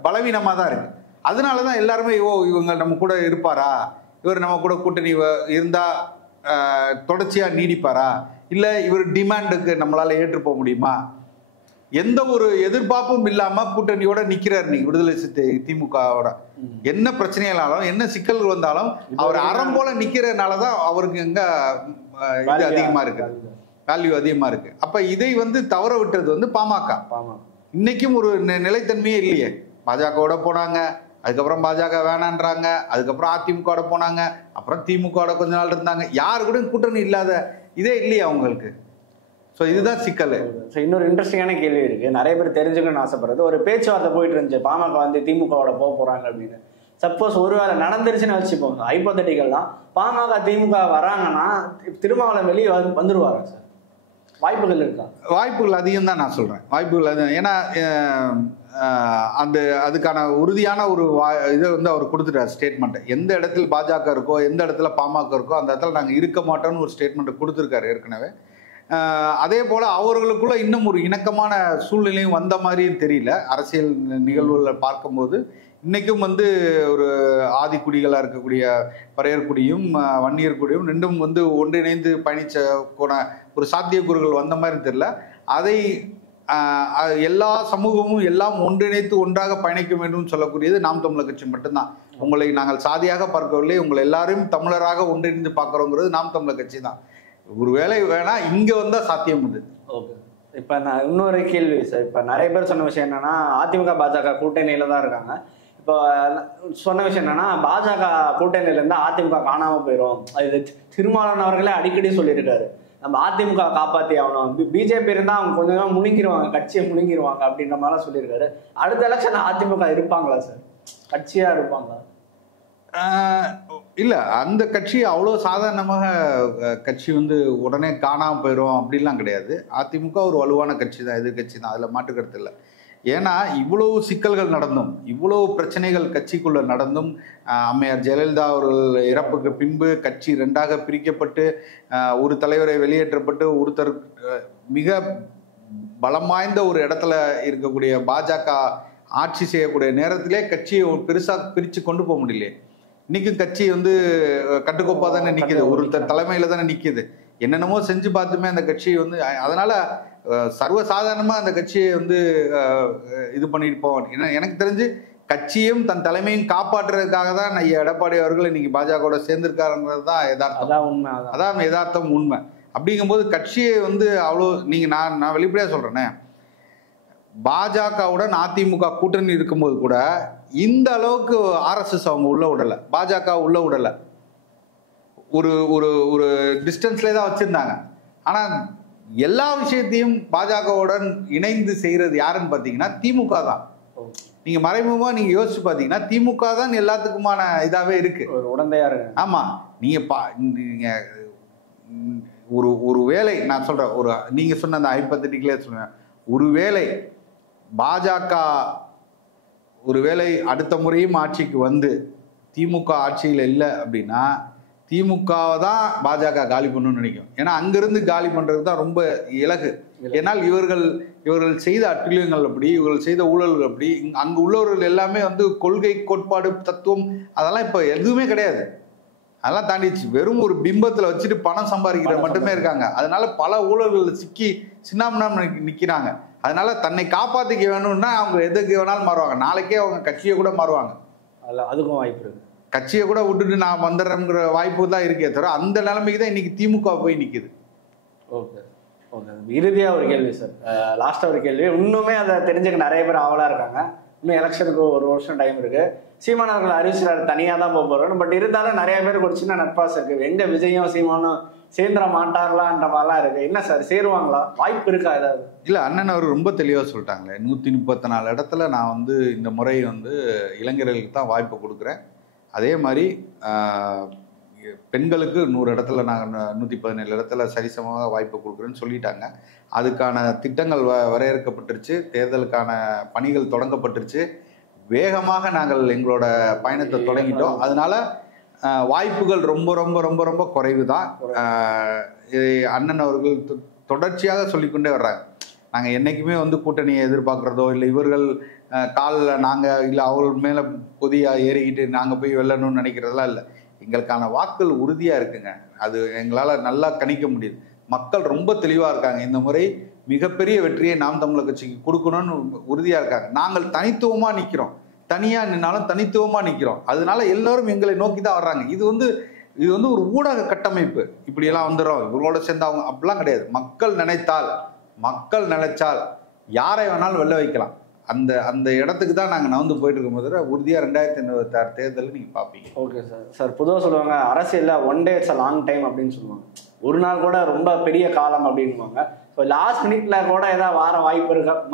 பலவீனமாக தான் இருக்கு. அதனால தான் எல்லாருமே இவங்க நம்ம கூட இருப்பாரா, இவர் நம்ம கூட கூட்டணி இருந்தா தொடர்ச்சியா நீடிப்பாரா, இல்ல இவர் டிமாண்டுக்கு நம்மளால ஏற்று போக முடியுமா, எந்த ஒரு எதிர்பார்ப்பும் இல்லாம கூட்டணியோட நிக்கிறார் நீங்க விடுதலை சிறுத்தை திமுகவோட. என்ன பிரச்சனைகளாலும் என்ன சிக்கல்கள் வந்தாலும் அவர் அறம் போல நிக்கிறதுனாலதான் அவருக்கு இது அதிகமா இருக்கு, வேல்யூ அதிகமா இருக்கு. அப்ப இதை தவற விட்டது பாமக. இன்னைக்கும் ஒரு நிலைத்தன்மையே இல்லையே. பாஜகவோட போனாங்க, அதுக்கப்புறம் பாஜக வேணான்றாங்க, அதுக்கப்புறம் அதிமுக போனாங்க, அப்புறம் திமுக கொஞ்ச நாள் இருந்தாங்க. யாரு கூட கூட்டணி இல்லாத இதே இல்லையா அவங்களுக்கு. ஸோ இதுதான் சிக்கல். இன்னொரு இன்ட்ரெஸ்டிங்கான கேள்வி இருக்கு, நிறைய பேர் தெரிஞ்சுக்கணும்னு ஆசைப்படுறது. ஒரு பேச்சுவார்த்தை போயிட்டு இருந்துச்சு, பாமக திமுகவோட போக போறாங்க அப்படின்னு. சப்போஸ் ஒருவேளை நடந்துருச்சுன்னு வச்சுப்போம், ஹைப்போதெட்டிக்கல் தான், பாமக திமுக வராங்கன்னா திருமாவளவன் வெளியே வந்துருவாங்க சார், வாய்ப்புகள் இருக்கா? வாய்ப்புகள் அதிகம் தான் நான் சொல்றேன், வாய்ப்புகள் அதிகம். ஏன்னா அதுக்கான உறுதியான ஒரு இதை அவர் கொடுத்துட்டார் ஸ்டேட்மெண்ட். எந்த இடத்துல பாஜக இருக்கோ, எந்த இடத்துல பாமக இருக்கோ அந்த இடத்துல நாங்கள் இருக்க மாட்டோம்னு ஒரு ஸ்டேட்மெண்ட் கொடுத்துருக்காரு ஏற்கனவே. அதே போல அவர்களுக்குள்ள இன்னும் ஒரு இணக்கமான சூழ்நிலையும் வந்த மாதிரியும் தெரியல. அரசியல் நிகழ்வுகளை பார்க்கும்போது இன்னைக்கும் ஒரு ஆதிக்குடிகளா இருக்கக்கூடிய பறையர்குடியும் வன்னியர்குடியும் ரெண்டும் ஒன்றிணைந்து பயணிச்ச போன ஒரு சாத்தியக்கூறுகள் வந்த மாதிரி தெரியல. அதை எல்லா சமூகமும் எல்லாம் ஒன்றிணைத்து ஒன்றாக பயணிக்க வேண்டும் சொல்லக்கூடியது நாம் தமிழர் கட்சி மட்டும்தான். உங்களை நாங்கள் சாதியாக பார்க்கவில்லை, உங்களை எல்லாரையும் தமிழராக ஒன்றிணைந்து பார்க்கிறோங்கிறது நாம் தமிழர் கட்சி தான். ஒருவேளை வேணா இங்க வந்தா சாத்தியம் உண்டு. ஓகே, இப்ப நான் இன்னொரு கேள்வி சார், இப்ப நிறைய பேர் சொன்ன விஷயம் என்னன்னா அதிமுக பாஜக கூட்டணியில தான் இருக்காங்க. இப்போ சொன்ன விஷயம் என்னன்னா பாஜக கூட்டணியில இருந்தா அதிமுக காணாம போயிடும். அது திருமாவளவன் அவர்களே அடிக்கடி சொல்லியிருக்காரு, நம்ம அதிமுக காப்பாத்தி ஆகணும், பிஜேபி இருந்தா அவங்க கொஞ்சம் முழுங்கிடுவாங்க, கட்சியை முழுங்கிடுவாங்க அப்படின்ற மாதிரிலாம் சொல்லியிருக்காரு. அடுத்த எலெக்ஷன் அதிமுக இருப்பாங்களா சார், கட்சியா இருப்பாங்களா? இல்ல, அந்த கட்சி அவ்வளோ சாதாரணமாக கட்சி உடனே காணாம போயிடும் அப்படிலாம் கிடையாது. அதிமுக ஒரு வலுவான கட்சி தான், எதிர்கட்சி தான், அதுல மாற்றுக்கிறது இல்லை. ஏன்னா இவ்வளவு சிக்கல்கள் நடந்தும், இவ்வளவு பிரச்சனைகள் கட்சிக்குள்ள நடந்தும், அம்மையார் ஜெயலலிதா அவர்கள் இறப்புக்கு பின்பு கட்சி ரெண்டாக பிரிக்கப்பட்டு ஒரு தலைவரை வெளியேற்றப்பட்டு ஒருத்தர் மிக பலம் வாய்ந்த ஒரு இடத்துல இருக்கக்கூடிய பாஜக ஆட்சி செய்யக்கூடிய நேரத்திலே கட்சியை பெருசா பிரிச்சு கொண்டு போக முடியல. இன்னைக்கும் கட்சி வந்து கட்டுக்கோப்பா தானே நிக்குது, ஒருத்தர் தலைமையில தானே நிக்குது. என்னென்னமோ செஞ்சு பார்த்துமே அந்த கட்சி வந்து, அதனால சர்வசாதாரணமா அந்த கட்சியை வந்து இது பண்ணிட்டு போவாங்க. எனக்கு தெரிஞ்சு கட்சியும் தன் தலைமையும் காப்பாற்றுறதுக்காக தான் எடப்பாடி அவர்கள் இன்னைக்கு பாஜகவோட சேர்ந்திருக்காருங்கிறது தான் யதார்த்தம். அதான் யதார்த்தம், உண்மை. அப்படிங்கும்போது கட்சியை வந்து அவ்வளோ நீங்க நான் வெளிப்படையா சொல்றேனே, பாஜகவுடன் அதிமுக கூட்டணி இருக்கும்போது கூட இந்த அளவுக்கு RSS அவங்க உள்ள விடல, பாஜக உள்ள விடல. ஒரு ஒரு ஒரு டிஸ்டன்ஸ்ல தான் வச்சிருந்தாங்க. ஆனா எல்லா விஷயத்தையும் பாஜகவுடன் இணைந்து செய்யறது யாருன்னு பாத்தீங்கன்னா திமுக தான். நீங்க மறைமுகமா நீங்க யோசிச்சு பாத்தீங்கன்னா திமுக தான் எல்லாத்துக்குமான இதாவே இருக்கு, ஒரு உடந்தையா இருக்கு. ஆமா, நீங்க ஒரு வேளை நான் சொல்றேன், நீங்க சொன்ன அந்த ஹைப்போதெட்டிக்கலே சொல்றேன், ஒருவேளை பாஜக ஒருவேளை அடுத்த முறையும் ஆட்சிக்கு வந்து திமுக ஆட்சியில் இல்லை அப்படின்னா திமுகவை தான் பாஜக காலி பண்ணணும்னு நினைக்கும். ஏன்னா அங்கிருந்து காலி பண்றது தான் ரொம்ப இலகு. ஏன்னால் இவர்கள் செய்த அட்டுழியங்கள் அப்படி, இவர்கள் செய்த ஊழல்கள் அப்படி, அங்கு உள்ளவர்கள் எல்லாமே வந்து கொள்கை, கோட்பாடு, தத்துவம் அதெல்லாம் இப்ப எதுவுமே கிடையாது. அதெல்லாம் தாண்டிச்சு வெறும் ஒரு பிம்பத்துல வச்சுட்டு பணம் சம்பாதிக்கிற மட்டுமே இருக்காங்க. அதனால பல ஊழல்கள் சிக்கி சின்னாமண்ணாம் நிக்கிறாங்க. அதனால தன்னை காப்பாத்திக்க வேணும்னா அவங்க எதுக்கு வேணாலும் மாறுவாங்க. நாளைக்கே அவங்க கட்சியை கூட மாறுவாங்க. அதுக்கும் வாய்ப்பு இருக்கு. கட்சியை கூட விட்டுட்டு நான் வந்துடுறேங்கிற வாய்ப்பு தான் இருக்கே தவிர அந்த நிலைமைக்கு தான் இன்னைக்கு திமுக போய் நிக்குது. Okay okay. இறுதியா ஒரு கேள்வி சார், லாஸ்டா ஒரு கேள்வி. இன்னுமே அதை தெரிஞ்சுக்க நிறைய பேர் ஆவலா இருக்காங்க. இன்னும் எலெக்ஷனுக்கு 1 வருஷம் டைம் இருக்கு. சீமானவர்கள் அறிவிச்சாரு தனியா தான் போறோம். பட் இருந்தாலும் நிறைய பேருக்கு ஒரு சின்ன நட்பாசம் இருக்கு. எங்க விஜயும் சீமானும் சேர்ந்துட மாட்டாங்களான்ற மாதிரிலாம் இருக்கு. என்ன சார், சேருவாங்களா? வாய்ப்பு இருக்கா ஏதாவது? இல்ல, அண்ணன் அவர் ரொம்ப தெளிவா சொல்லிட்டாங்களே, 134 இடத்துல நான் வந்து இந்த முறை வந்து இளைஞர்களுக்கு தான் வாய்ப்பு கொடுக்குறேன். அதே மாதிரி பெண்களுக்கு 100 இடத்துல நாங்கள் 117 இடத்துல சரிசமமாக வாய்ப்பு கொடுக்குறேன்னு சொல்லிட்டாங்க. அதுக்கான திட்டங்கள் வரையறுக்கப்பட்டுருச்சு, தேர்தலுக்கான பணிகள் தொடங்கப்பட்டுருச்சு, வேகமாக நாங்கள் எங்களோட பயணத்தை தொடங்கிட்டோம். அதனால வாய்ப்புகள் ரொம்ப ரொம்ப ரொம்ப ரொம்ப குறைவு தான். அண்ணன் அவர்கள் தொடர்ச்சியாக சொல்லிக்கொண்டே வர்றாங்க, நாங்கள் என்றைக்குமே வந்து கூட்டணியை எதிர்பார்க்குறதோ இல்லை இவர்கள் காலில் நாங்கள் இல்லை அவர்கள் மேலே பொதியாக ஏறிக்கிட்டு நாங்கள் போய் வெல்லணும்னு நினைக்கிறதெல்லாம் இல்லை. எங்களுக்கான வாக்குகள் உறுதியாக இருக்குங்க. அது எங்களால் நல்லா கணிக்க முடியுது. மக்கள் ரொம்ப தெளிவாக இருக்காங்க. இந்த முறை மிகப்பெரிய வெற்றியை நாம் தமிழர் கட்சிக்கு கொடுக்கணும்னு உறுதியாக இருக்காங்க. நாங்கள் தனித்துவமாக நிற்கிறோம், தனியாக நின்னாலும் தனித்துவமாக நிற்கிறோம். அதனால எல்லாரும் எங்களை நோக்கி தான் வர்றாங்க. இது வந்து ஒரு ஊடக கட்டமைப்பு. இப்படியெல்லாம் வந்துடும் இவங்களோட சேர்ந்து அவங்க அப்படிலாம் கிடையாது. மக்கள் நினைச்சால் யாரை வேணாலும் வெல்ல வைக்கலாம். அந்த இடத்துக்கு தான் நாங்கள் நகர்ந்து போயிட்டு இருக்கும் போது உறுதியாக 2026 தேர்தலில் நீங்கள் பார்ப்பீங்க. Okay sir. சார் பொதுவாக சொல்லுவாங்க அரசியலில் 1 day it's a long time அப்படின்னு சொல்லுவாங்க. ஒரு நாள் கூட ரொம்ப பெரிய காலம் அப்படின்வாங்க. ஸோ லாஸ்ட் மினிட்ல கூட ஏதாவது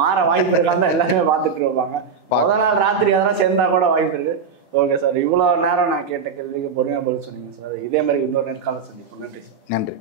மாற வாய்ப்பு இருக்கான்னு எல்லாருமே பார்த்துட்டு இருப்பாங்க. முதல் நாள் ராத்திரி அதெல்லாம் சேர்ந்தா கூட வாய்ப்பு இருக்கு. ஓகே சார், இவ்வளோ நேரம் நான் கேட்ட கேள்விக்கு பொறுமையாக பதில் சொன்னீங்க சார். இதே மாதிரி இன்னொரு நேர்காணல் சந்திப்போம். நன்றி சார். நன்றி.